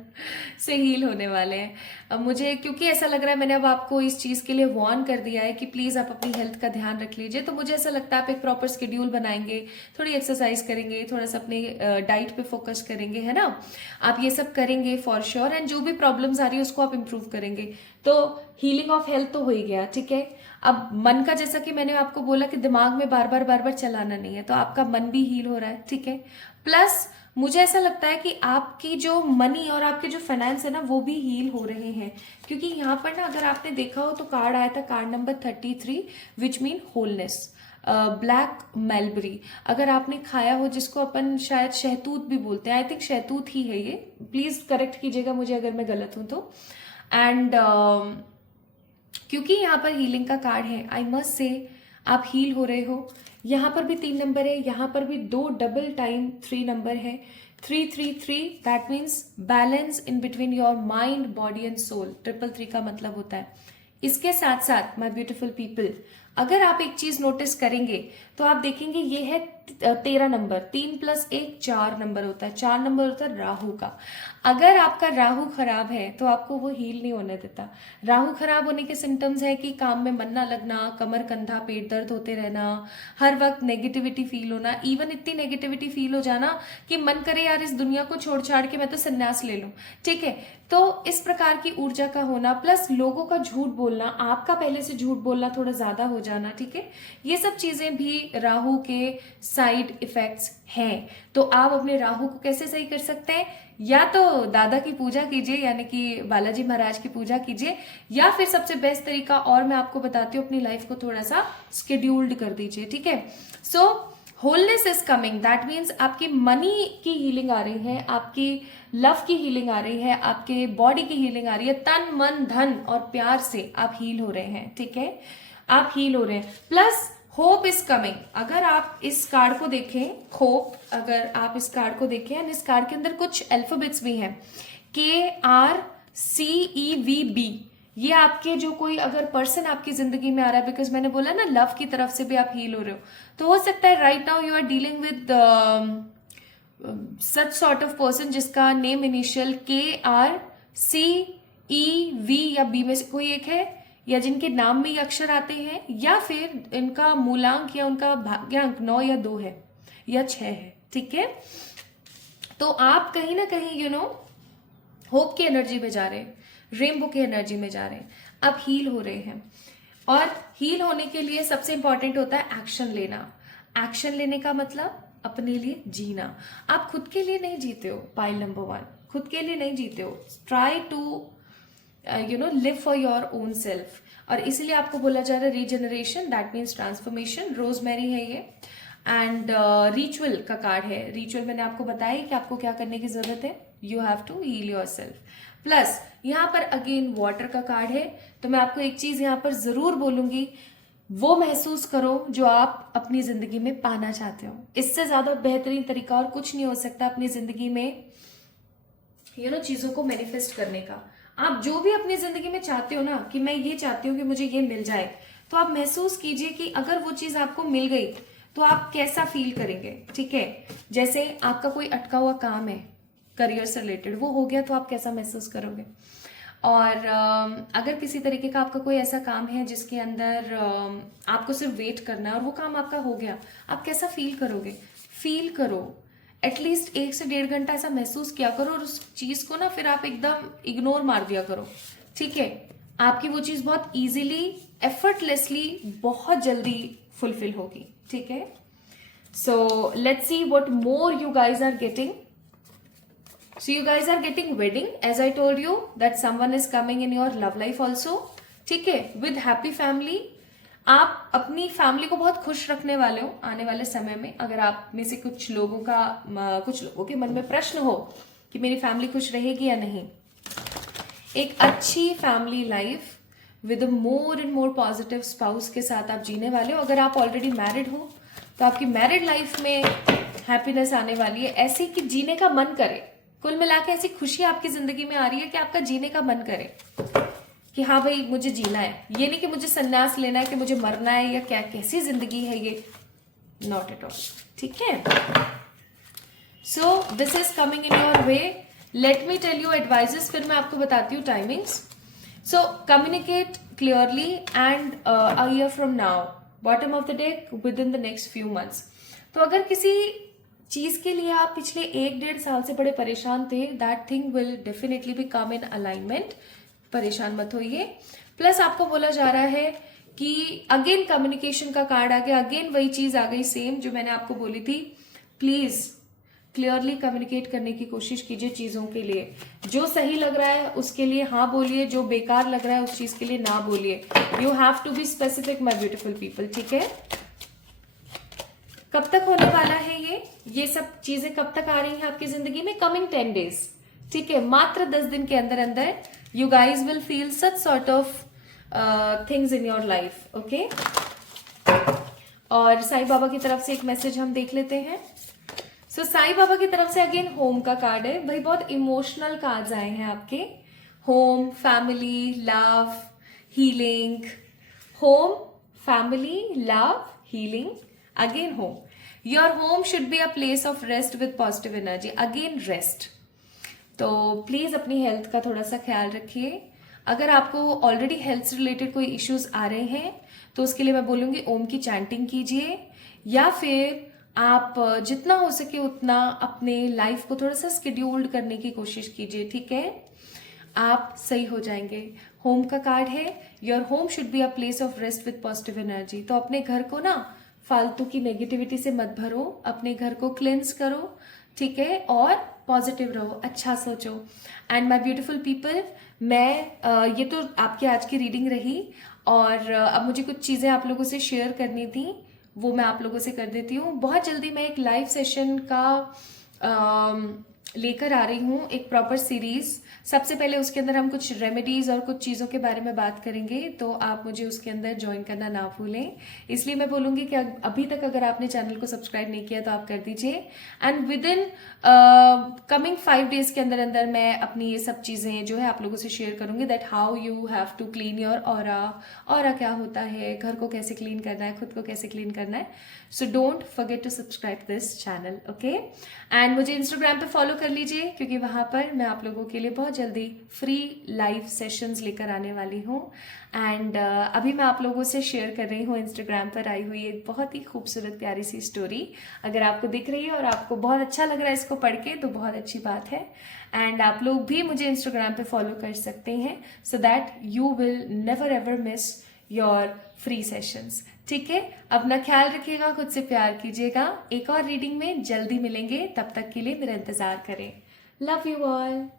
से हील होने वाले हैं। अब मुझे क्योंकि ऐसा लग रहा है, मैंने अब आपको इस चीज के लिए वार्न कर दिया है कि प्लीज आप अपनी हेल्थ का ध्यान रख लीजिए, तो मुझे ऐसा लगता है आप एक प्रॉपर शेड्यूल बनाएंगे, थोड़ी एक्सरसाइज करेंगे, थोड़ा सा अपने डाइट पे फोकस करेंगे, है ना, आप ये सब करेंगे फॉर श्योर, एंड जो भी प्रॉब्लम्स आ रही है उसको आप इंप्रूव करेंगे, तो हीलिंग ऑफ हेल्थ तो हो ही गया, ठीक है। अब मन का, जैसा कि मैंने आपको बोला कि दिमाग में बार बार चलाना नहीं है, तो आपका मन भी हील हो रहा है, ठीक है। प्लस मुझे ऐसा लगता है कि आपकी जो मनी और आपके जो फाइनेंस है ना वो भी हील हो रहे हैं, क्योंकि यहाँ पर ना अगर आपने देखा हो तो कार्ड आया था, card number 33, which mean wholeness, black mulberry. अगर आपने खाया हो, जिसको अपन शायद शहतूत भी बोलते हैं, आई थिंक शहतूत ही है ये, प्लीज करेक्ट कीजिएगा मुझे अगर मैं गलत हूं तो। एंड क्योंकि यहाँ पर हीलिंग का कार्ड है, आई मस्ट से आप हील हो रहे हो। यहाँ पर भी 3 नंबर है, यहाँ पर भी 2 डबल टाइम 3 नंबर है, 333, that means balance in between your mind body and soul. 333 का मतलब होता है। इसके साथ साथ माय ब्यूटीफुल पीपल, अगर आप एक चीज नोटिस करेंगे तो आप देखेंगे ये है 13 नंबर, 3 + 1 4 नंबर होता है, 4 नंबर होता है राहु का। अगर आपका राहु खराब है तो आपको वो हील नहीं होने देता। राहु खराब होने के सिम्टम्स है कि काम में मन ना लगना, कमर कंधा पेट दर्द होते रहना, हर वक्त नेगेटिविटी फील होना, इवन इतनी नेगेटिविटी फील हो जाना कि मन करे यार इस दुनिया को छोड़ छाड़ के मैं तो संन्यास ले लूं, ठीक है। तो इस प्रकार की ऊर्जा का होना, प्लस लोगों का झूठ बोलना, आपका पहले से झूठ बोलना थोड़ा ज्यादा हो जाना, ठीक है, ये सब चीजें भी राहु के साइड इफेक्ट्स हैं। तो आप अपने राहु को कैसे सही कर सकते हैं, या तो दादा की पूजा कीजिए, यानी कि बालाजी महाराज की पूजा कीजिए, या फिर सबसे बेस्ट तरीका और मैं आपको बताती हूँ, अपनी लाइफ को थोड़ा सा स्केड्यूल्ड कर दीजिए, ठीक है। So wholeness is coming, that means आपकी मनी की हीलिंग आ रही है, आपकी लव की हीलिंग आ रही है, आपके बॉडी की हीलिंग आ रही है, तन मन धन और प्यार से आप हील हो रहे हैं, ठीक है, आप हील हो रहे हैं। Plus hope is coming. अगर आप इस कार्ड को देखें, होप, अगर आप इस कार्ड को देखें, एंड इस कार्ड के अंदर कुछ अल्फाबेट्स भी हैं, KRCEVB, ये आपके जो कोई अगर पर्सन आपकी जिंदगी में आ रहा है, बिकॉज मैंने बोला ना लव की तरफ से भी आप हील हो रहे हो, तो हो सकता है right now you are dealing such sort of person जिसका नेम इनिशियल KRCEV या बी में से कोई एक है, या जिनके नाम में ये अक्षर आते हैं, या फिर इनका मूलांक या उनका भाग्यांक 9 या 2 है या 6 है, ठीक है। तो आप कहीं ना कहीं होप की एनर्जी में जा रहे हैं, रेनबो की एनर्जी में जा रहे हैं, आप हील हो रहे हैं। और हील होने के लिए सबसे इंपॉर्टेंट होता है एक्शन लेना। एक्शन लेने का मतलब अपने लिए जीना। आप खुद के लिए नहीं जीते हो, पाइल नंबर 1, खुद के लिए नहीं जीते हो। Try to live for your own self. और इसलिए आपको बोला जा रहा है regeneration, that means transformation. Rosemary है ये, एंड रिचुअल का कार्ड है। रिचुअल मैंने आपको बताया कि आपको क्या करने की जरूरत है, you have to heal yourself. Plus यहाँ पर अगेन वाटर का कार्ड है। तो मैं आपको एक चीज यहाँ पर जरूर बोलूंगी, वो महसूस करो जो आप अपनी जिंदगी में पाना चाहते हो। इससे ज्यादा बेहतरीन तरीका और कुछ नहीं हो सकता अपनी जिंदगी में चीजों को मैनिफेस्ट करने का। आप जो भी अपनी जिंदगी में चाहते हो ना, कि मैं ये चाहती हूँ कि मुझे ये मिल जाए, तो आप महसूस कीजिए कि अगर वो चीज आपको मिल गई तो आप कैसा फील करेंगे, ठीक है। जैसे आपका कोई अटका हुआ काम है करियर से रिलेटेड, वो हो गया तो आप कैसा महसूस करोगे। और अगर किसी तरीके का आपका कोई ऐसा काम है जिसके अंदर आपको सिर्फ वेट करना है और वो काम आपका हो गया, आप कैसा फील करोगे। फील करो, एटलीस्ट 1 से 1.5 घंटा ऐसा महसूस किया करो, और उस चीज को ना फिर आप एकदम इग्नोर मार दिया करो, ठीक है। आपकी वो चीज बहुत इजीली, एफर्टलेसली, बहुत जल्दी फुलफिल होगी, ठीक है। So let's see what more you guys are getting. So you guys are getting wedding, as I told you that someone is coming in your love life also, ठीक है, with happy family। आप अपनी family को बहुत खुश रखने वाले हो आने वाले समय में। अगर आप में से कुछ लोगों के मन में प्रश्न हो कि मेरी फैमिली खुश रहेगी या नहीं, एक अच्छी family life with more and more positive spouse के साथ आप जीने वाले हो। अगर आप ऑलरेडी मैरिड हो तो आपकी मैरिड लाइफ में हैप्पीनेस आने वाली है, ऐसी कि जीने का मन करे। कुल मिला के ऐसी खुशी आपकी जिंदगी में आ रही है कि आपका जीने का मन करे कि हाँ भाई मुझे जीना है। ये नहीं कि मुझे संन्यास लेना है, कि मुझे मरना है, या क्या कैसी जिंदगी है ये, नॉट एट ऑल, ठीक है। So this is coming in your way. Let me tell you advices, फिर मैं आपको बताती हूँ timings. So communicate clearly and a year from now, bottom of the day, within the next few months. तो अगर किसी चीज के लिए आप पिछले 1-1.5 साल से बड़े परेशान थे, that thing will definitely be come in alignment, परेशान मत होइए। प्लस आपको बोला जा रहा है कि अगेन कम्युनिकेशन का कार्ड आ गया, अगेन वही चीज आ गई सेम जो मैंने आपको बोली थी। प्लीज क्लियरली कम्युनिकेट करने की कोशिश कीजिए चीजों के लिए। जो सही लग रहा है उसके लिए हाँ बोलिए, जो बेकार लग रहा है उस चीज के लिए ना बोलिए। You have to be specific my beautiful people, ठीक है। कब तक होने वाला है ये सब चीजें कब तक आ रही हैं आपकी जिंदगी में? कमिंग 10 डेज, ठीक है। मात्र 10 दिन के अंदर अंदर you guys will feel such sort of things in your life, okay. और साईं बाबा की तरफ से एक मैसेज हम देख लेते हैं। सो साईं बाबा की तरफ से अगेन होम का कार्ड है। भाई बहुत इमोशनल कार्ड्स आए हैं आपके। Home, family, love, healing. Home, family, love, healing, again home. Your home should be a place of rest with positive energy, again rest. तो प्लीज अपनी हेल्थ का थोड़ा सा ख्याल रखिए। अगर आपको ऑलरेडी हेल्थ से रिलेटेड कोई इश्यूज आ रहे हैं तो उसके लिए मैं बोलूंगी ओम की चैंटिंग कीजिए, या फिर आप जितना हो सके उतना अपने लाइफ को थोड़ा सा स्केड्यूल्ड करने की कोशिश कीजिए, ठीक है। आप सही हो जाएंगे। होम का कार्ड है, your home should be a place of rest with positive energy. तो अपने घर को ना फालतू की नेगेटिविटी से मत भरो, अपने घर को क्लेंस करो, ठीक है, और पॉजिटिव रहो, अच्छा सोचो। एंड माय ब्यूटीफुल पीपल, मैं ये तो आपकी आज की रीडिंग रही, और अब मुझे कुछ चीजें आप लोगों से शेयर करनी थी, वो मैं आप लोगों से कर देती हूँ। बहुत जल्दी मैं एक लाइव सेशन का लेकर आ रही हूँ एक प्रॉपर सीरीज। सबसे पहले उसके अंदर हम कुछ रेमेडीज और कुछ चीज़ों के बारे में बात करेंगे, तो आप मुझे उसके अंदर ज्वाइन करना ना भूलें। इसलिए मैं बोलूँगी कि अभी तक अगर आपने चैनल को सब्सक्राइब नहीं किया तो आप कर दीजिए। And with in coming 5 days के अंदर अंदर मैं अपनी ये सब चीज़ें जो है आप लोगों से शेयर करूँगी, that how you have to clean your aura क्या होता है, घर को कैसे क्लीन करना है, खुद को कैसे क्लीन करना है। So don't forget to subscribe this channel, okay. And मुझे इंस्टाग्राम पे फॉलो कर लीजिए, क्योंकि वहाँ पर मैं आप लोगों के लिए बहुत जल्दी फ्री लाइव सेशंस लेकर आने वाली हूँ। एंड अभी मैं आप लोगों से शेयर कर रही हूँ इंस्टाग्राम पर आई हुई एक बहुत ही खूबसूरत प्यारी सी स्टोरी। अगर आपको दिख रही है और आपको बहुत अच्छा लग रहा है इसको पढ़ के तो बहुत अच्छी बात है। एंड आप लोग भी मुझे इंस्टाग्राम पे फॉलो कर सकते हैं, so that you will never ever miss your free sessions. ठीक है, अपना ख्याल रखिएगा, खुद से प्यार कीजिएगा। एक और रीडिंग में जल्दी मिलेंगे, तब तक के लिए मेरा इंतजार करें। Love you all.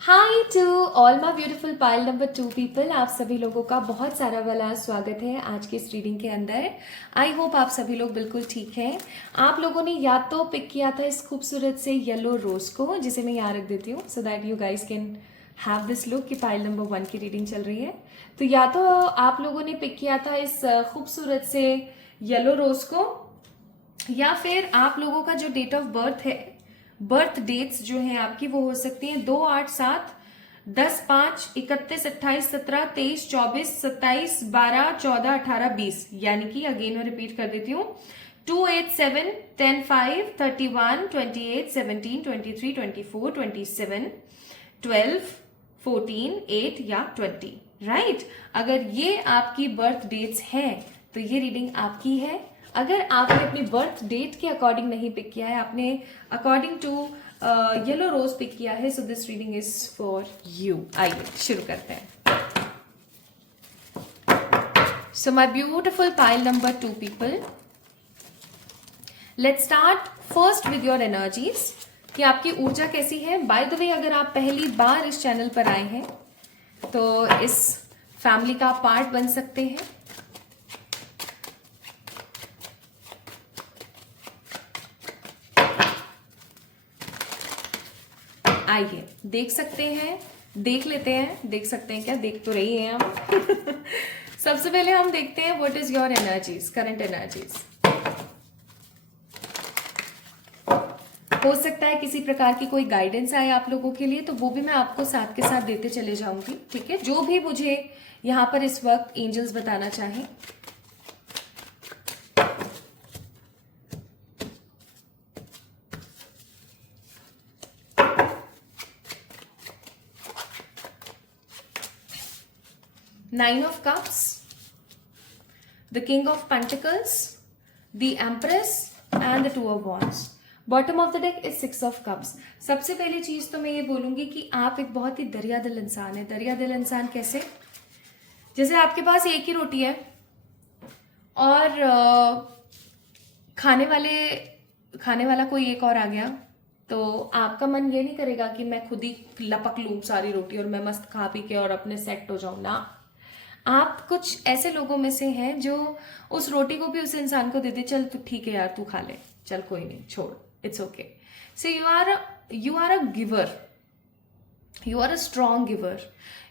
Hi to all my beautiful pile number 2 people. आप सभी लोगों का बहुत सारा वाला स्वागत है आज की इस रीडिंग के अंदर। आई होप आप सभी लोग बिल्कुल ठीक हैं। आप लोगों ने या तो पिक किया था इस खूबसूरत से येलो रोज को, जिसे मैं यहाँ रख देती हूँ so that you guys can have this look कि पाइल नंबर 1 की रीडिंग चल रही है। तो या तो आप लोगों ने पिक किया था इस खूबसूरत से येलो रोज को, या फिर आप लोगों का जो डेट ऑफ बर्थ है, बर्थ डेट्स जो हैं आपकी, वो हो सकती हैं 2, 8, 7, 10, 5, 31, 28, 17, 23, 24, 27, 12, 14, 18, 20। यानी कि अगेन मैं रिपीट कर देती हूँ 2, 8, 7, 10, 5, 31, 28, 17, 23, 24, 27, 12, 14, 8 या 20, राइट। अगर ये आपकी बर्थ डेट्स हैं तो ये रीडिंग आपकी है। अगर आपने अपनी बर्थ डेट के अकॉर्डिंग नहीं पिक किया है, आपने according to yellow rose pick किया है, so this reading is for you. आइए शुरू करते हैं। So my beautiful pile number 2 people, let's start first with your energies, कि आपकी ऊर्जा कैसी है। बाय द वे, अगर आप पहली बार इस चैनल पर आए हैं तो इस फैमिली का पार्ट बन सकते हैं। आइए देख सकते हैं, देख लेते हैं, देख सकते हैं क्या, देख तो रही हैं हम। सबसे पहले हम देखते हैं what is your energies, current energies. हो सकता है किसी प्रकार की कोई गाइडेंस आए आप लोगों के लिए, तो वो भी मैं आपको साथ के साथ देते चले जाऊंगी, ठीक है। जो भी मुझे यहाँ पर इस वक्त एंजल्स बताना चाहें। Nine of Cups, the King of Pentacles, the Empress and the Two of Wands. Bottom of the deck is Six of Cups. सबसे पहली चीज तो मैं ये बोलूंगी कि आप एक बहुत ही दरिया दिल इंसान है। दरिया दिल इंसान कैसे? जैसे आपके पास एक ही रोटी है और खाने वाला कोई एक और आ गया, तो आपका मन ये नहीं करेगा कि मैं खुद ही लपक लूं सारी रोटी और मैं मस्त खा पी के और अपने सेट हो जाऊं ना। आप कुछ ऐसे लोगों में से हैं जो उस रोटी को भी उस इंसान को दे दे, चल तू ठीक है यार, तू खा ले, चल कोई नहीं, छोड़, it's okay. So you are a giver, you are a strong giver,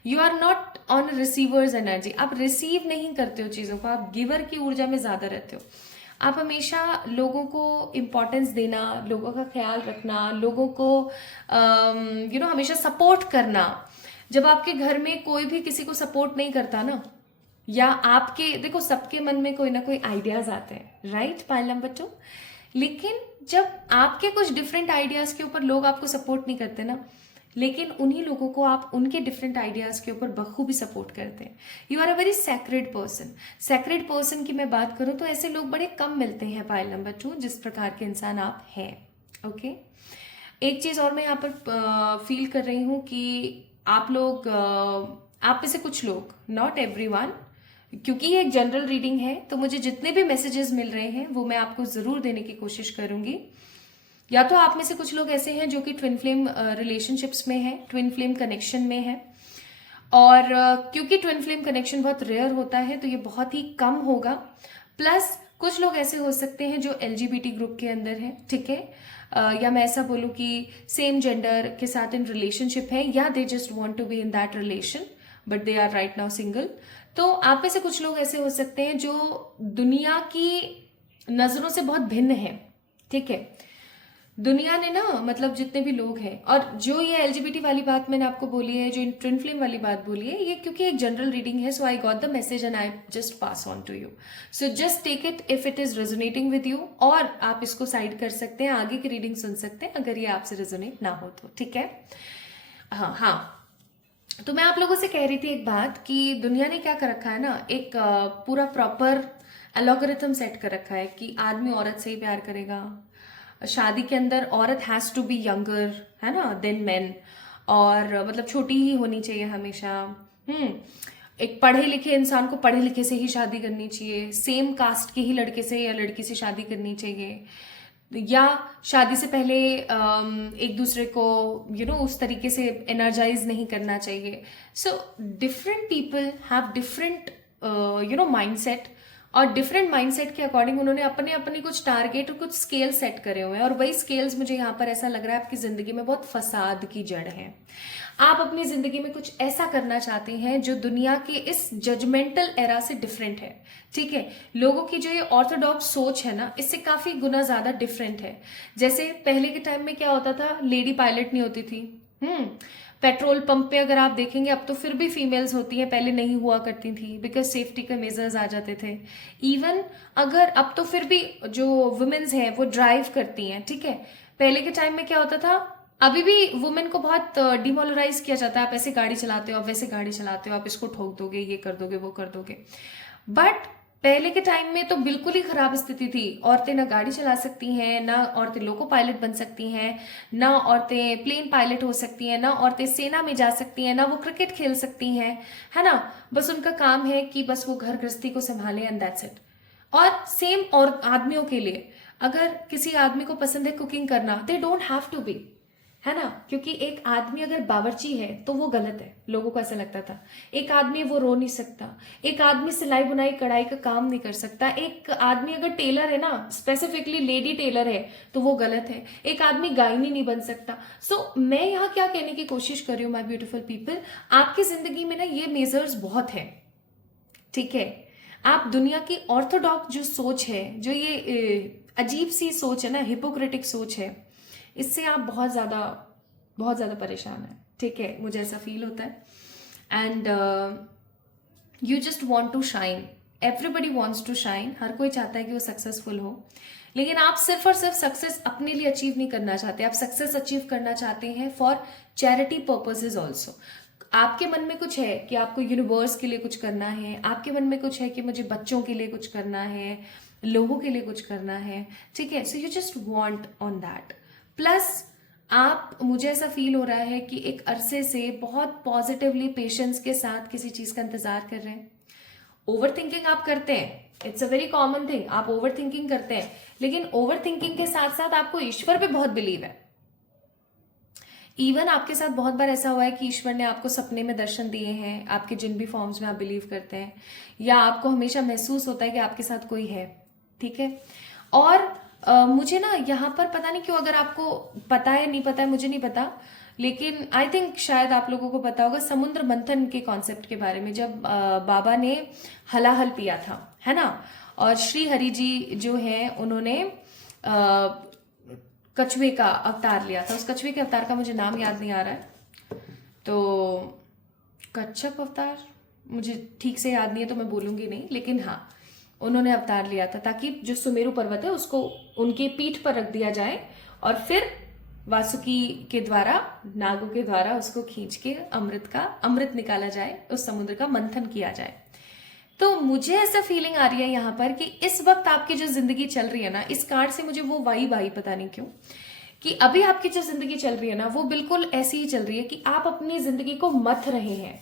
you are not on receivers energy. आप रिसीव नहीं करते हो चीजों को, आप गिवर की ऊर्जा में ज्यादा रहते हो। आप हमेशा लोगों को इम्पोर्टेंस देना, लोगों का ख्याल रखना, लोगों को हमेशा सपोर्ट करना। जब आपके घर में कोई भी किसी को सपोर्ट नहीं करता ना, या आपके, देखो सबके मन में कोई ना कोई आइडियाज आते हैं, राइट, पाइल नंबर 2। लेकिन जब आपके कुछ डिफरेंट आइडियाज के ऊपर लोग आपको सपोर्ट नहीं करते ना, लेकिन उन्हीं लोगों को आप उनके डिफरेंट आइडियाज के ऊपर बखूबी सपोर्ट करते हैं। You are a very sacred person. Sacred person की मैं बात करूं तो ऐसे लोग बड़े कम मिलते हैं पाइल नंबर 2, जिस प्रकार के इंसान आप हैं, ओके। एक चीज और मैं यहाँ पर फील कर रही हूँ कि आप लोग, आप में से कुछ लोग, नॉट एवरीवन, क्योंकि ये एक जनरल रीडिंग है तो मुझे जितने भी मैसेजेस मिल रहे हैं वो मैं आपको जरूर देने की कोशिश करूंगी। या तो आप में से कुछ लोग ऐसे हैं जो कि ट्विन फ्लेम रिलेशनशिप्स में हैं, ट्विन फ्लेम कनेक्शन में हैं, और क्योंकि ट्विन फ्लेम कनेक्शन बहुत रेयर होता है तो ये बहुत ही कम होगा। प्लस कुछ लोग ऐसे हो सकते हैं जो एलजीबीटी ग्रुप के अंदर हैं, ठीक है, या मैं ऐसा बोलूँ कि सेम जेंडर के साथ इन रिलेशनशिप है, या they just want to be in that relation but they are right now single. तो आप में से कुछ लोग ऐसे हो सकते हैं जो दुनिया की नजरों से बहुत भिन्न है, ठीक है। दुनिया ने ना, मतलब जितने भी लोग हैं, और जो ये एलजीबीटी वाली बात मैंने आपको बोली है, जो ट्विन फ्लेम वाली बात बोली है, ये क्योंकि एक जनरल रीडिंग है, so I got the message and I just pass on to you. So just take it if it is resonating with you, और आप इसको साइड कर सकते हैं, आगे की रीडिंग सुन सकते हैं अगर ये आपसे रेजोनेट ना हो तो, ठीक है। हाँ हाँ, तो मैं आप लोगों से कह रही थी एक बात कि दुनिया ने क्या कर रखा है ना, एक पूरा प्रॉपर एल्गोरिथम सेट कर रखा है कि आदमी औरत से ही प्यार करेगा, शादी के अंदर औरत हैज टू बी यंगर, है ना, देन मैन, और मतलब छोटी ही होनी चाहिए हमेशा। एक पढ़े लिखे इंसान को पढ़े लिखे से ही शादी करनी चाहिए, सेम कास्ट के ही लड़के से या लड़की से शादी करनी चाहिए, या शादी से पहले एक दूसरे को उस तरीके से एनर्जाइज नहीं करना चाहिए। So different people have different mindset, और डिफरेंट माइंडसेट के अकॉर्डिंग उन्होंने अपने अपने कुछ टारगेट और कुछ स्केल सेट करे हुए हैं, और वही स्केल्स मुझे यहाँ पर ऐसा लग रहा है आपकी जिंदगी में बहुत फसाद की जड़ है। आप अपनी जिंदगी में कुछ ऐसा करना चाहते हैं जो दुनिया के इस जजमेंटल एरा से डिफरेंट है, ठीक है। लोगों की जो ये ऑर्थोडॉक्स सोच है ना, इससे काफी गुना ज्यादा डिफरेंट है। जैसे पहले के टाइम में क्या होता था, लेडी पायलट नहीं होती थी। पेट्रोल पंप पे अगर आप देखेंगे, अब तो फिर भी फीमेल्स होती हैं, पहले नहीं हुआ करती थी, बिकॉज सेफ्टी के मेजर्स आ जाते थे। इवन अगर अब तो फिर भी जो वुमेन्स हैं वो ड्राइव करती हैं, ठीक है। पहले के टाइम में क्या होता था, अभी भी वुमेन को बहुत डिमोरलाइज किया जाता है, आप ऐसे गाड़ी चलाते हो, आप वैसे गाड़ी चलाते हो, आप इसको ठोक दोगे, ये कर दोगे, वो कर दोगे। बट पहले के टाइम में तो बिल्कुल ही खराब स्थिति थी, औरतें ना गाड़ी चला सकती हैं, ना औरतें लोको पायलट बन सकती हैं, ना औरतें प्लेन पायलट हो सकती हैं, ना औरतें सेना में जा सकती हैं, ना वो क्रिकेट खेल सकती हैं, है ना। बस उनका काम है कि बस वो घर गृहस्थी को संभाले एंड दैट्स इट। और सेम और आदमियों के लिए, अगर किसी आदमी को पसंद है कुकिंग करना, they don't have to be, है ना, क्योंकि एक आदमी अगर बावर्ची है तो वो गलत है, लोगों को ऐसा लगता था। एक आदमी वो रो नहीं सकता, एक आदमी सिलाई बुनाई कढ़ाई का काम नहीं कर सकता, एक आदमी अगर टेलर है ना, स्पेसिफिकली लेडी टेलर है, तो वो गलत है। एक आदमी गायनी नहीं बन सकता। सो मैं यहाँ क्या कहने की कोशिश कर रही हूँ माय ब्यूटीफुल पीपल, आपकी जिंदगी में ना ये मेजर्स बहुत है, ठीक है। आप दुनिया की ऑर्थोडॉक्स जो सोच है, जो ये अजीब सी सोच है ना, हिपोक्रेटिक सोच है, इससे आप बहुत ज्यादा परेशान है, ठीक है। मुझे ऐसा फील होता है। And you just want to shine, everybody wants to shine, हर कोई चाहता है कि वो सक्सेसफुल हो, लेकिन आप सिर्फ और सिर्फ सक्सेस अपने लिए अचीव नहीं करना चाहते, आप सक्सेस अचीव करना चाहते हैं फॉर चैरिटी पर्पसेज ऑल्सो। आपके मन में कुछ है कि आपको यूनिवर्स के लिए कुछ करना है, आपके मन में कुछ है कि मुझे बच्चों के लिए कुछ करना है, लोगों के लिए कुछ करना है, ठीक है। So you just want on that. Plus आप, मुझे ऐसा फील हो रहा है कि एक अरसे से बहुत पॉजिटिवली पेशेंस के साथ किसी चीज का इंतजार कर रहे हैं। ओवर थिंकिंग आप करते हैं, it's a very common thing, आप ओवर थिंकिंग करते हैं, लेकिन ओवर थिंकिंग के साथ साथ आपको ईश्वर पे बहुत बिलीव है। इवन आपके साथ बहुत बार ऐसा हुआ है कि ईश्वर ने आपको सपने में दर्शन दिए हैं, आपके जिन भी फॉर्म्स में आप बिलीव करते हैं, या आपको हमेशा महसूस होता है कि आपके साथ कोई है, ठीक है। और मुझे ना यहाँ पर पता नहीं क्यों, अगर आपको पता है नहीं पता है मुझे नहीं पता, लेकिन आई थिंक शायद आप लोगों को पता होगा समुद्र मंथन के कॉन्सेप्ट के बारे में, जब बाबा ने हलाहल पिया था, है ना, और श्री हरि जी जो हैं उन्होंने कछुए का अवतार लिया था। उस कछुए के अवतार का मुझे नाम याद नहीं आ रहा है, तो कच्छप अवतार मुझे ठीक से याद नहीं है तो मैं बोलूंगी नहीं, लेकिन हाँ उन्होंने अवतार लिया था ताकि जो सुमेरु पर्वत है उसको उनके पीठ पर रख दिया जाए, और फिर वासुकी के द्वारा, नागों के द्वारा उसको खींच के अमृत निकाला जाए, उस समुद्र का मंथन किया जाए। तो मुझे ऐसा फीलिंग आ रही है यहाँ पर कि इस वक्त आपकी जो जिंदगी चल रही है ना, इस कार्ड से मुझे वो वाइब आई, पता नहीं क्यों, कि अभी आपकी जो जिंदगी चल रही है ना वो बिल्कुल ऐसी ही चल रही है कि आप अपनी जिंदगी को मथ रहे हैं।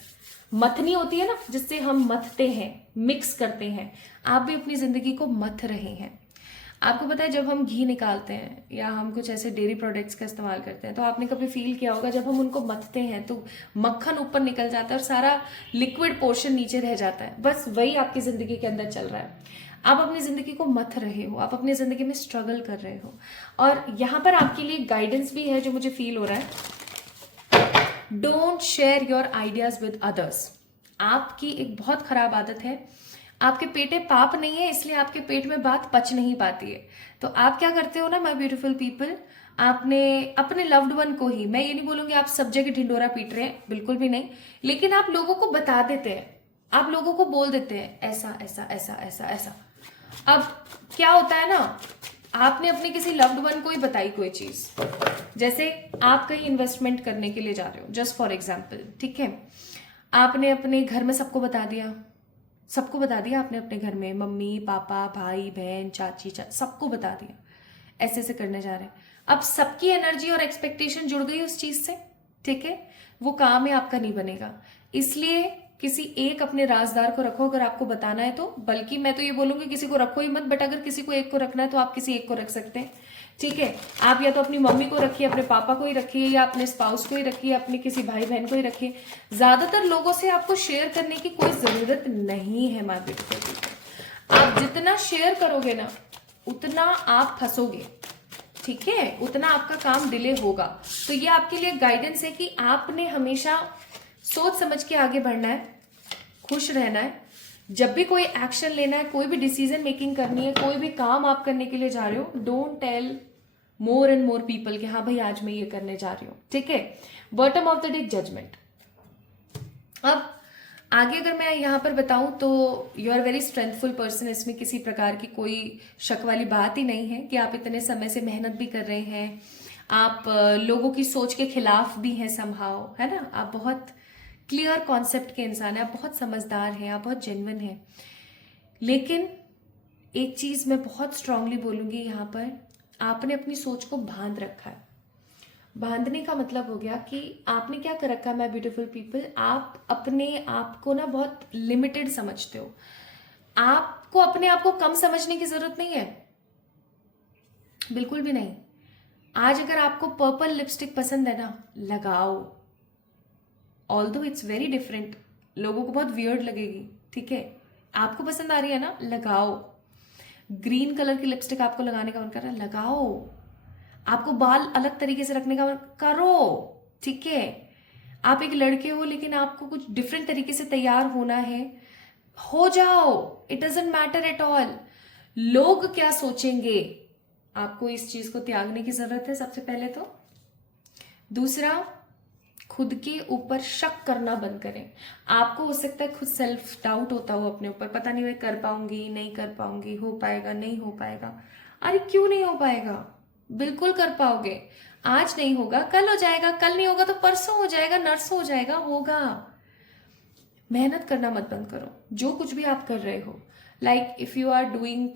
मथनी होती है ना, जिससे हम मथते हैं, मिक्स करते हैं, आप भी अपनी जिंदगी को मथ रहे हैं। आपको पता है जब हम घी निकालते हैं या हम कुछ ऐसे डेयरी प्रोडक्ट्स का इस्तेमाल करते हैं, तो आपने कभी फील किया होगा जब हम उनको मथते हैं तो मक्खन ऊपर निकल जाता है और सारा लिक्विड पोर्शन नीचे रह जाता है। बस वही आपकी जिंदगी के अंदर चल रहा है। आप अपनी जिंदगी को मथ रहे हो, आप अपनी जिंदगी में स्ट्रगल कर रहे हो। और यहां पर आपके लिए गाइडेंस भी है जो मुझे फील हो रहा है। Don't share your ideas with others. आपकी एक बहुत खराब आदत है, आपके पेटे पाप नहीं है इसलिए आपके पेट में बात पच नहीं पाती है। तो आप क्या करते हो ना माय ब्यूटीफुल पीपल, आपने अपने लव्ड वन को ही, मैं ये नहीं बोलूंगी आप सब जगह ढिंडोरा पीट रहे हैं, बिल्कुल भी नहीं, लेकिन आप लोगों को बता देते हैं, आप लोगों को बोल देते हैं ऐसा ऐसा ऐसा ऐसा ऐसा। अब क्या होता है ना, आपने अपने किसी लव्ड वन को ही बताई कोई चीज, जैसे आप कहीं इन्वेस्टमेंट करने के लिए जा रहे हो, जस्ट फॉर एग्जाम्पल, ठीक है, आपने अपने घर में सबको बता दिया, सबको बता दिया आपने अपने घर में, मम्मी पापा भाई बहन चाची सबको बता दिया ऐसे ऐसे करने जा रहे हैं। अब सबकी एनर्जी और एक्सपेक्टेशन जुड़ गई उस चीज से, ठीक है, वो काम है आपका नहीं बनेगा। इसलिए किसी एक अपने राजदार को रखो अगर आपको बताना है तो, बल्कि मैं तो ये बोलूंगी किसी को रखो ही मत, बट अगर किसी को एक को रखना है तो आप किसी एक को रख सकते हैं, ठीक है। आप या तो अपनी मम्मी को रखिए, अपने पापा को ही रखिए, या अपने स्पाउस को ही रखिए, अपने किसी भाई बहन को ही रखिए। ज्यादातर लोगों से आपको शेयर करने की कोई जरूरत नहीं है माय ब्यूटीफुल पीपल। आप जितना शेयर करोगे ना उतना आप फंसोगे, ठीक है, उतना आपका काम डिले होगा। तो ये आपके लिए गाइडेंस है कि आपने हमेशा सोच समझ के आगे बढ़ना है, खुश रहना है। जब भी कोई एक्शन लेना है, कोई भी डिसीजन मेकिंग करनी है, कोई भी काम आप करने के लिए जा रहे हो, don't tell more and more people कि हाँ भाई आज मैं ये करने जा रही हूँ, ठीक है। Bottom of the day judgement. अब आगे अगर मैं यहाँ पर बताऊं तो you are very strengthful person, इसमें किसी प्रकार की कोई शक वाली बात ही नहीं है कि आप इतने समय से मेहनत भी कर रहे हैं, आप लोगों की सोच के खिलाफ भी हैं समहाउ, है ना। आप बहुत क्लियर कॉन्सेप्ट के इंसान हैं, आप बहुत समझदार हैं, आप बहुत जेन्युइन हैं। लेकिन एक चीज मैं बहुत स्ट्रांगली बोलूंगी यहाँ पर, आपने अपनी सोच को बांध रखा है। बांधने का मतलब हो गया कि आपने क्या कर रखा है माय ब्यूटीफुल पीपल, आप अपने आप को ना बहुत लिमिटेड समझते हो। आपको अपने आप को कम समझने की जरूरत नहीं है, बिल्कुल भी नहीं। आज अगर आपको पर्पल लिपस्टिक पसंद है ना, लगाओ, ऑल्दो इट्स वेरी डिफरेंट, लोगों को बहुत वियर्ड लगेगी, ठीक है, आपको पसंद आ रही है ना, लगाओ। ग्रीन कलर की लिपस्टिक आपको लगाने का मन कर रहा है, लगाओ। आपको बाल अलग तरीके से रखने का मन करो, ठीक है। आप एक लड़के हो लेकिन आपको कुछ डिफरेंट तरीके से तैयार होना है, हो जाओ, it doesn't matter at all. लोग क्या सोचेंगे, आपको इस चीज को त्यागने की जरूरत है सबसे पहले तो। दूसरा, खुद के ऊपर शक करना बंद करें। आपको हो सकता है खुद सेल्फ डाउट होता हो अपने ऊपर, पता नहीं मैं कर पाऊंगी नहीं कर पाऊंगी, हो पाएगा नहीं हो पाएगा। अरे क्यों नहीं हो पाएगा, बिल्कुल कर पाओगे। आज नहीं होगा कल हो जाएगा, कल नहीं होगा तो परसों हो जाएगा, नरसों हो जाएगा, होगा। मेहनत करना मत बंद करो, जो कुछ भी आप कर रहे हो, like if you are doing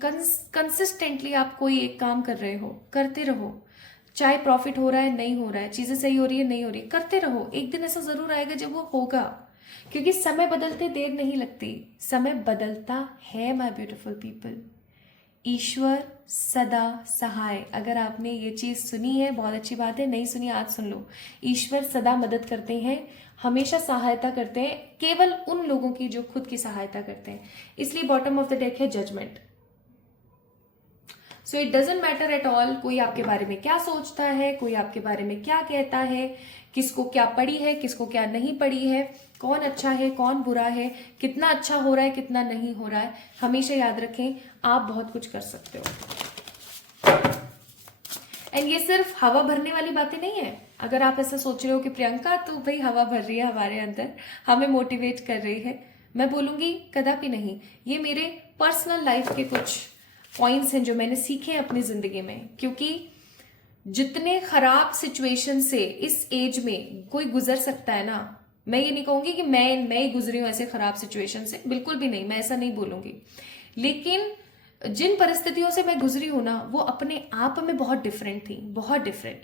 consistently, आप कोई एक काम कर रहे हो, करते रहो। चाहे प्रॉफिट हो रहा है नहीं हो रहा है, चीजें सही हो रही है नहीं हो रही, करते रहो। एक दिन ऐसा जरूर आएगा जब वो होगा, क्योंकि समय बदलते देर नहीं लगती, समय बदलता है माय ब्यूटीफुल पीपल। ईश्वर सदा सहाय, अगर आपने ये चीज सुनी है बहुत अच्छी बात है, नहीं सुनी आज सुन लो। ईश्वर सदा मदद करते हैं, हमेशा सहायता करते हैं, केवल उन लोगों की जो खुद की सहायता करते हैं। इसलिए बॉटम ऑफ द डेक है judgement. So it doesn't matter at all कोई आपके बारे में क्या सोचता है, कोई आपके बारे में क्या कहता है, किसको क्या पड़ी है किसको क्या नहीं पड़ी है, कौन अच्छा है कौन बुरा है, कितना अच्छा हो रहा है कितना नहीं हो रहा है। हमेशा याद रखें आप बहुत कुछ कर सकते हो। एंड ये सिर्फ हवा भरने वाली बातें नहीं है। अगर आप ऐसा सोच रहे हो कि प्रियंका तो भाई हवा भर रही है हमारे अंदर, हमें मोटिवेट कर रही है, मैं बोलूंगी कदापि नहीं। ये मेरे पर्सनल लाइफ के कुछ पॉइंट्स हैं जो मैंने सीखे हैं अपनी जिंदगी में, क्योंकि जितने खराब सिचुएशन से इस एज में कोई गुजर सकता है ना, मैं ये नहीं कहूंगी कि मैं ही गुजरी हूं ऐसे खराब सिचुएशन से, बिल्कुल भी नहीं, मैं ऐसा नहीं बोलूंगी। लेकिन जिन परिस्थितियों से मैं गुजरी हूं ना, वो अपने आप में बहुत डिफरेंट थी, बहुत डिफरेंट।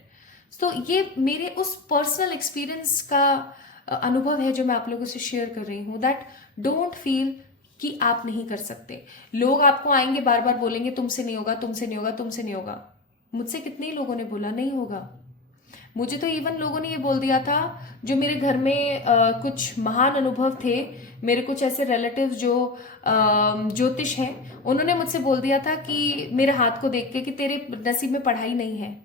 तो ये मेरे उस पर्सनल एक्सपीरियंस का अनुभव है जो मैं आप लोगों से शेयर कर रही हूं। दैट डोंट फील कि आप नहीं कर सकते। लोग आपको आएंगे बार बार बोलेंगे तुमसे नहीं होगा तुमसे नहीं होगा तुमसे नहीं होगा। मुझसे कितने लोगों ने बोला नहीं होगा, मुझे तो इवन लोगों ने ये बोल दिया था, जो मेरे घर में कुछ महान अनुभव थे, मेरे कुछ ऐसे रिलेटिव्स जो ज्योतिष हैं, उन्होंने मुझसे बोल दिया था कि मेरे हाथ को देख के कि तेरे नसीब में पढ़ाई नहीं है।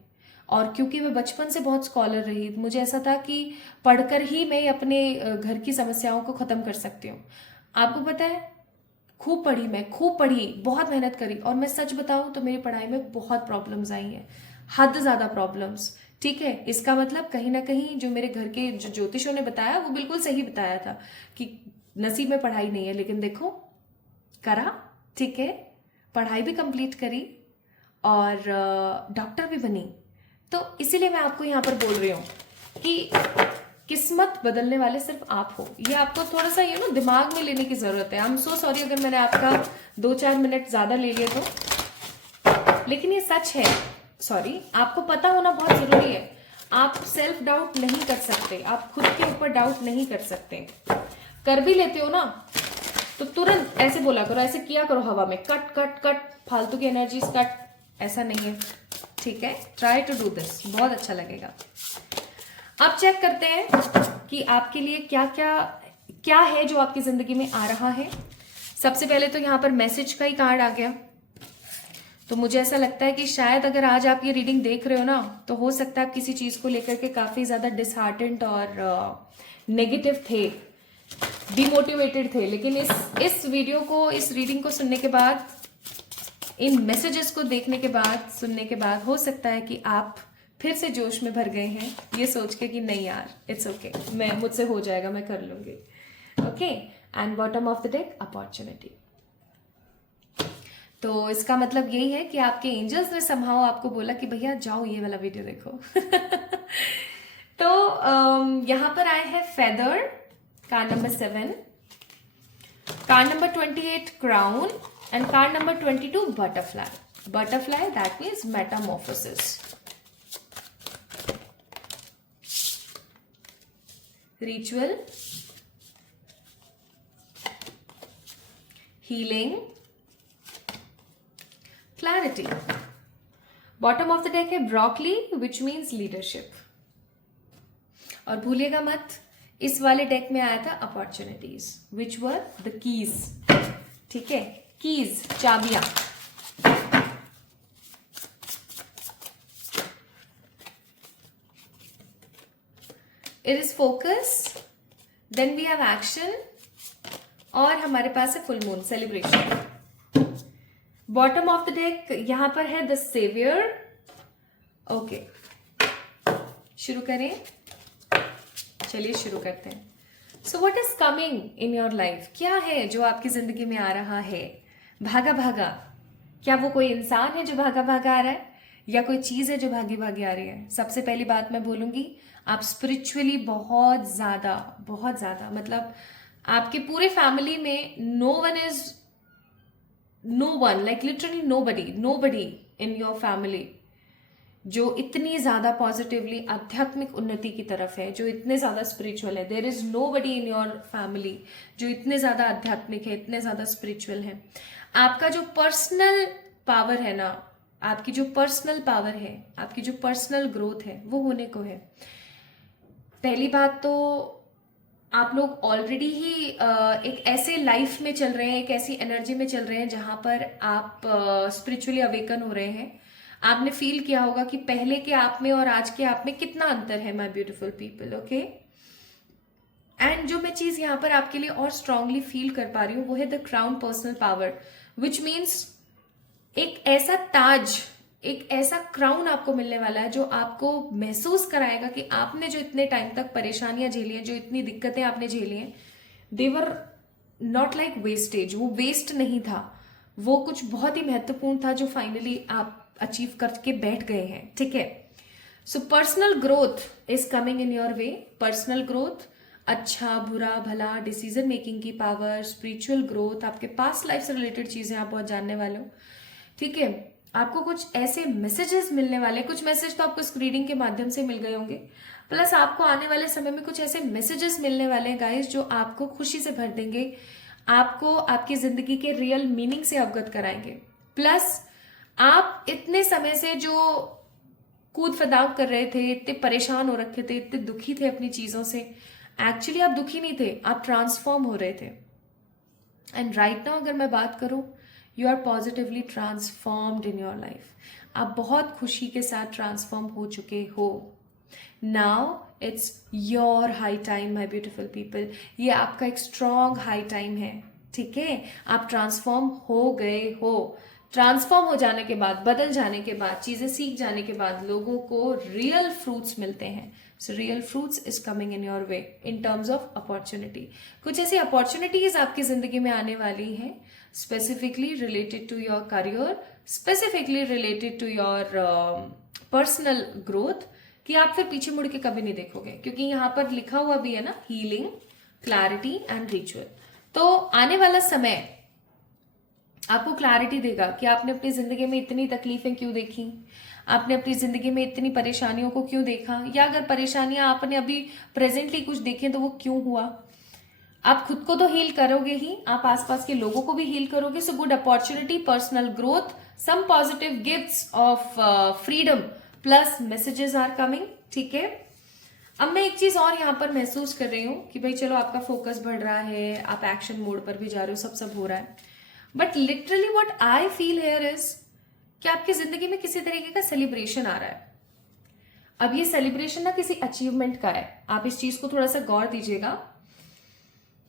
और क्योंकि मैं बचपन से बहुत स्कॉलर रही, मुझे ऐसा था कि पढ़कर ही मैं अपने घर की समस्याओं को ख़त्म कर सकती हूँ। आपको पता है, खूब पढ़ी, मैं खूब पढ़ी, बहुत मेहनत करी, और मैं सच बताऊं तो मेरी पढ़ाई में बहुत प्रॉब्लम्स आई हैं, हद ज़्यादा प्रॉब्लम्स। ठीक है, इसका मतलब कहीं ना कहीं जो मेरे घर के जो ज्योतिषों ने बताया वो बिल्कुल सही बताया था कि नसीब में पढ़ाई नहीं है, लेकिन देखो करा। ठीक है, पढ़ाई भी कंप्लीट करी और डॉक्टर भी बनी। तो इसीलिए मैं आपको यहाँ पर बोल रही हूँ कि किस्मत बदलने वाले सिर्फ आप हो। ये आपको थोड़ा सा ये ना दिमाग में लेने की जरूरत है। आई एम सो सॉरी अगर मैंने आपका 2-4 मिनट ज्यादा ले लिया तो, लेकिन ये सच है। सॉरी, आपको पता होना बहुत जरूरी है। आप सेल्फ डाउट नहीं कर सकते, आप खुद के ऊपर डाउट नहीं कर सकते। कर भी लेते हो ना तो तुरंत ऐसे बोला करो, ऐसे किया करो हवा में, कट कट कट, फालतू की एनर्जीज कट। ऐसा नहीं है, ठीक है? ट्राई टू डू दिस, बहुत अच्छा लगेगा। अब चेक करते हैं कि आपके लिए क्या क्या क्या है जो आपकी जिंदगी में आ रहा है। सबसे पहले तो यहाँ पर मैसेज का ही कार्ड आ गया, तो मुझे ऐसा लगता है कि शायद अगर आज आप ये रीडिंग देख रहे हो ना, तो हो सकता है आप किसी चीज को लेकर के काफी ज्यादा डिसहार्टेंड और नेगेटिव थे, डिमोटिवेटेड थे। लेकिन इस वीडियो को, इस रीडिंग को सुनने के बाद, इन मैसेजेस को देखने के बाद, सुनने के बाद, हो सकता है कि आप फिर से जोश में भर गए हैं, ये सोच के कि नहीं यार, इट्स ओके, मैं मुझसे हो जाएगा, मैं कर लूंगी। Okay, and bottom of the deck, opportunity. तो इसका मतलब यही है कि आपके एंजल्स ने समहाउ आपको बोला कि भैया जाओ ये वाला वीडियो देखो। तो यहां पर आए हैं feather, card number 7, card number 28 crown, and card number 22 butterfly. Butterfly that means metamorphosis, ritual, healing, clarity. Bottom of the deck है ब्रोकली, विच मीन्स लीडरशिप। और भूलिएगा मत, इस वाले डेक में आया था opportunities, which were the keys. ठीक है, कीज, चाबियां। It is focus, then we have action, और हमारे पास है full moon, celebration. Bottom of the deck यहां पर है द सेवियर। ओके, शुरू करें, चलिए शुरू करते हैं। So what is coming in your life? क्या है जो आपकी जिंदगी में आ रहा है? भागा भागा। क्या वो कोई इंसान है जो भागा भागा आ रहा है, या कोई चीज है जो भागी भागी आ रही है? सबसे पहली बात मैं बोलूंगी, आप स्पिरिचुअली बहुत ज्यादा, मतलब आपके पूरे फैमिली में no one, like literally nobody in your family जो इतनी ज्यादा पॉजिटिवली आध्यात्मिक उन्नति की तरफ है, जो इतने ज्यादा स्पिरिचुअल है। There is nobody in your family जो इतने ज्यादा आध्यात्मिक है, इतने ज्यादा स्पिरिचुअल है। आपका जो पर्सनल पावर है ना, आपकी जो पर्सनल पावर है, आपकी जो पर्सनल ग्रोथ है, वो होने को है। पहली बात तो आप लोग ऑलरेडी ही एक ऐसे लाइफ में चल रहे हैं, एक ऐसी एनर्जी में चल रहे हैं जहां पर आप स्पिरिचुअली अवेकन हो रहे हैं। आपने फील किया होगा कि पहले के आप में और आज के आप में कितना अंतर है, my beautiful people. Okay, and जो मैं चीज यहाँ पर आपके लिए और स्ट्रांगली फील कर पा रही हूँ वो है the crown personal power, which means एक ऐसा ताज, एक ऐसा क्राउन आपको मिलने वाला है जो आपको महसूस कराएगा कि आपने जो इतने टाइम तक परेशानियां झेली हैं, जो इतनी दिक्कतें आपने झेली हैं, देवर नॉट लाइक वेस्टेज। वो वेस्ट नहीं था, वो कुछ बहुत ही महत्वपूर्ण था जो फाइनली आप अचीव करके बैठ गए हैं। ठीक है, so personal growth is coming in your way. Personal growth, अच्छा बुरा भला डिसीजन मेकिंग की पावर, स्पिरिचुअल ग्रोथ, आपके पास्ट लाइफ से रिलेटेड चीजें आप बहुत जानने वाले हो। ठीक है, आपको कुछ ऐसे मैसेजेस मिलने वाले, कुछ मैसेज तो आपको इस रीडिंग के माध्यम से मिल गए होंगे, प्लस आपको आने वाले समय में कुछ ऐसे मैसेजेस मिलने वाले हैं गाइस जो आपको खुशी से भर देंगे, आपको आपकी जिंदगी के रियल मीनिंग से अवगत कराएंगे। प्लस आप इतने समय से जो कूद फदाक कर रहे थे, इतने परेशान हो रखे थे, इतने दुखी थे अपनी चीजों से। एक्चुअली आप दुखी नहीं थे, आप ट्रांसफॉर्म हो रहे थे। एंड राइट नाउ अगर मैं बात करूं, you are positively transformed in your life. आप बहुत खुशी के साथ ट्रांसफॉर्म हो चुके हो। Now it's your high time my beautiful people. ये आपका एक स्ट्रॉन्ग हाई टाइम है, ठीक है। आप ट्रांसफॉर्म हो गए हो। ट्रांसफॉर्म हो जाने के बाद, बदल जाने के बाद, चीजें सीख जाने के बाद लोगों को रियल फ्रूट्स मिलते हैं। So real fruits is coming in your way in terms of opportunity. कुछ ऐसी अपॉर्चुनिटीज आपकी जिंदगी में आने वाली हैं, specifically related to your career, specifically related to your personal growth, कि आप फिर पीछे मुड़ के कभी नहीं देखोगे, क्योंकि यहाँ पर लिखा हुआ भी है ना, हीलिंग, क्लैरिटी एंड रिचुअल। तो आने वाला समय आपको क्लैरिटी देगा कि आपने अपनी जिंदगी में इतनी तकलीफें क्यों देखी, आपने अपनी जिंदगी में इतनी परेशानियों को क्यों देखा, या अगर परेशानियां आपने अभी प्रेजेंटली कुछ देखी तो वो क्यों हुआ। आप खुद को तो हील करोगे ही, आप आसपास के लोगों को भी हील करोगे। So good opportunity, personal growth, some positive gifts of freedom plus messages are coming, ठीक है। अब मैं एक चीज और यहाँ पर महसूस कर रही हूँ कि भाई चलो आपका फोकस बढ़ रहा है, आप एक्शन मोड पर भी जा रहे हो, सब हो रहा है, but literally what I feel here is कि आपकी जिंदगी में किसी तरीके का सेलिब्रेशन आ रहा है। अब ये सेलिब्रेशन ना किसी अचीवमेंट का है, आप इस चीज को थोड़ा सा गौर दीजिएगा।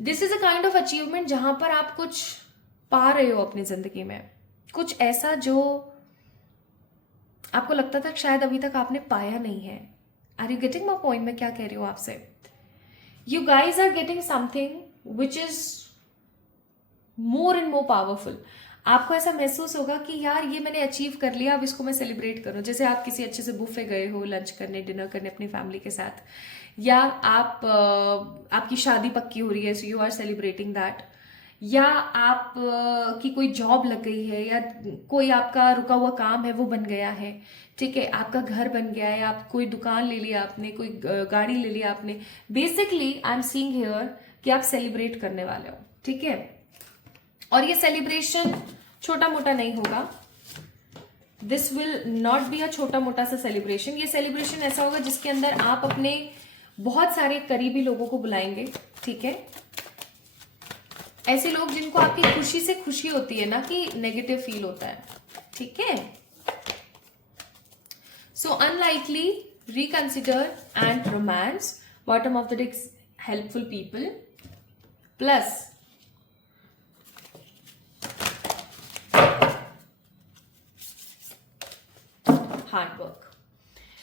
This is a kind of achievement जहां पर आप कुछ पा रहे हो अपनी जिंदगी में, कुछ ऐसा जो आपको लगता था शायद अभी तक आपने पाया नहीं है। Are you getting my point? मैं क्या कह रही हूं आपसे? You guys are getting something which is more and more powerful. आपको ऐसा महसूस होगा कि यार ये मैंने अचीव कर लिया, अब इसको मैं सेलिब्रेट करूं। जैसे आप किसी अच्छे से बुफे गए हो लंच करने, डिनर करने अपनी फैमिली के साथ, या आप आपकी शादी पक्की हो रही है, so you are celebrating that, या आप की कोई जॉब लग गई है, या कोई आपका रुका हुआ काम है वो बन गया है, ठीक है, आपका घर बन गया है, आप कोई दुकान ले लिया आपने, कोई गाड़ी ले लिया आपने। Basically I am seeing here कि आप सेलिब्रेट करने वाले हो, ठीक है। और ये सेलिब्रेशन छोटा मोटा नहीं होगा, this will not be a छोटा मोटा सा सेलिब्रेशन। ये सेलिब्रेशन ऐसा होगा जिसके अंदर आप अपने बहुत सारे करीबी लोगों को बुलाएंगे, ठीक है। ऐसे लोग जिनको आपकी खुशी से खुशी होती है ना कि नेगेटिव फील होता है, ठीक है। So unlikely, reconsider and romance, bottom of the deck, helpful people plus hard work.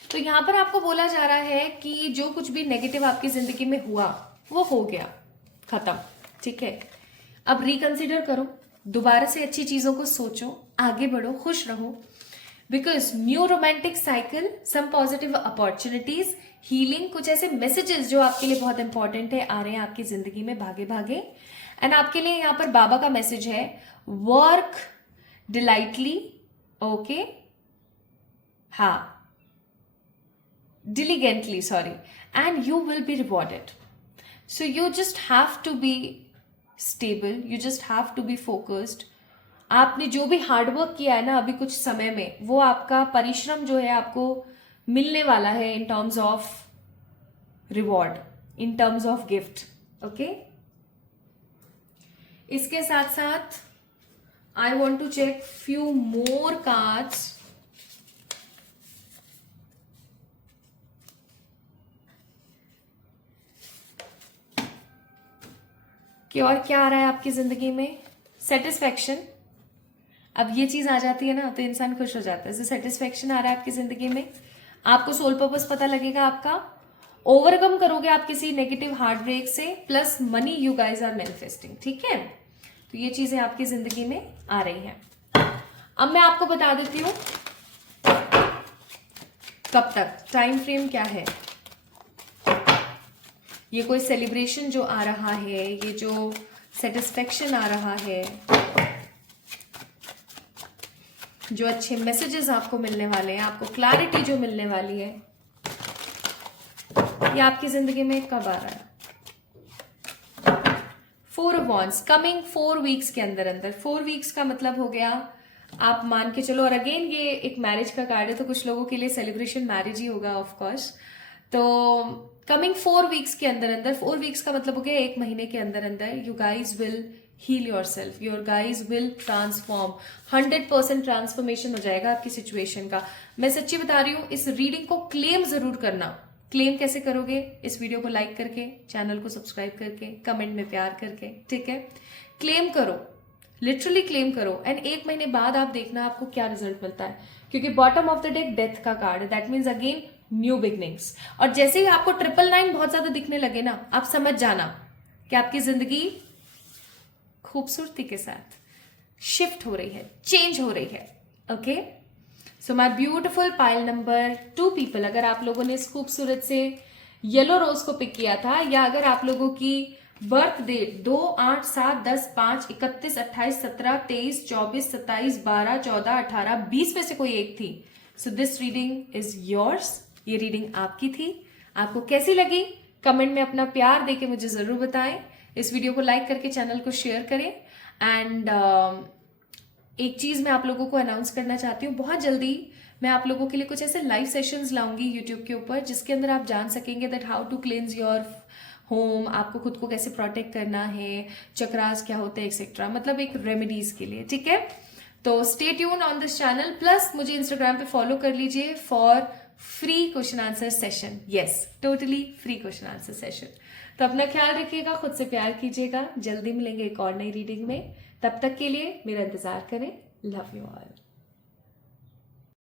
तो यहां पर आपको बोला जा रहा है कि जो कुछ भी नेगेटिव आपकी जिंदगी में हुआ वो हो गया, खत्म, ठीक है। अब रिकंसिडर करो, दोबारा से अच्छी चीजों को सोचो, आगे बढ़ो, खुश रहो, because new romantic cycle, some positive opportunities, healing, कुछ ऐसे मैसेजेस जो आपके लिए बहुत इंपॉर्टेंट है आ रहे हैं आपकी जिंदगी में भागे भागे। एंड आपके लिए यहाँ पर बाबा का मैसेज है, वर्क डिलाइटली, ओके, हाँ, diligently, sorry, and you will be rewarded. So you just have to be stable, you just have to be focused. आपने जो भी हार्डवर्क किया है ना अभी कुछ समय में, वो आपका परिश्रम जो है आपको मिलने वाला है in terms of reward, in terms of gift, okay. इसके साथ साथ I want to check few more cards कि और क्या आ रहा है आपकी जिंदगी में। सेटिस्फैक्शन, अब ये चीज आ जाती है ना तो इंसान खुश हो जाता है। सेटिस्फैक्शन आ रहा है आपकी जिंदगी में, आपको सोल पर्पस पता लगेगा आपका, ओवरकम करोगे आप किसी नेगेटिव हार्ट ब्रेक से, plus money you guys are manifesting, ठीक है। तो ये चीजें आपकी जिंदगी में आ रही हैं। अब मैं आपको बता देती हूं कब तक, टाइम फ्रेम क्या है। ये कोई सेलिब्रेशन जो आ रहा है, ये जो सेटिस्फेक्शन आ रहा है, जो अच्छे मैसेजेस आपको मिलने वाले हैं, आपको क्लैरिटी जो मिलने वाली है, ये आपकी जिंदगी में कब आ रहा है? 4 of Wands, कमिंग 4 वीक्स के अंदर अंदर। 4 वीक्स का मतलब हो गया आप मान के चलो, और अगेन ये एक मैरिज का कार्ड है तो कुछ लोगों के लिए सेलिब्रेशन मैरिज ही होगा ऑफ कोर्स। तो कमिंग 4 वीक्स के अंदर अंदर, 4 वीक्स का मतलब हो गया 1 महीने के अंदर अंदर, you guys will heal yourself, your guys will transform, 100% transformation हो जाएगा आपकी सिचुएशन का। मैं सच्ची बता रही हूँ, इस रीडिंग को क्लेम जरूर करना। क्लेम कैसे करोगे? इस वीडियो को लाइक करके, चैनल को सब्सक्राइब करके, कमेंट में प्यार करके, ठीक है? क्लेम करो, लिटरली क्लेम करो, एंड 1 महीने बाद आप देखना आपको क्या रिजल्ट मिलता है, क्योंकि bottom of the deck death का कार्ड है, that means again new beginnings. और जैसे ही आपको 999 बहुत ज्यादा दिखने लगे ना, आप समझ जाना कि आपकी जिंदगी खूबसूरती के साथ शिफ्ट हो रही है, चेंज हो रही है। Okay, so my beautiful pile number 2 people, अगर आप लोगों ने इस खूबसूरत से येलो रोज को पिक किया था, या अगर आप लोगों की बर्थ डेट 2, 8, 7, 10, 5, 31, 28, 17, 23, 24, 27, 12, 14, 18, 20 में से कोई एक थी, सो दिस रीडिंग इज योर्स। ये रीडिंग आपकी थी। आपको कैसी लगी कमेंट में अपना प्यार देके मुझे जरूर बताएं। इस वीडियो को लाइक करके चैनल को शेयर करें। एंड एक चीज मैं आप लोगों को अनाउंस करना चाहती हूँ, बहुत जल्दी मैं आप लोगों के लिए कुछ ऐसे लाइव सेशंस लाऊंगी यूट्यूब के ऊपर, जिसके अंदर आप जान सकेंगे that how to cleanse your home, आपको खुद को कैसे प्रोटेक्ट करना है, चक्रास क्या होते हैं एक्सेट्रा, मतलब एक रेमेडीज के लिए, ठीक है? तो stay tune on this channel, plus मुझे इंस्टाग्राम पे फॉलो कर लीजिए for free question answer session. Yes, totally free question answer session. तो अपना ख्याल रखिएगा, खुद से प्यार कीजिएगा। जल्दी मिलेंगे एक और नई रीडिंग में, तब तक के लिए मेरा इंतजार करें। Love you all.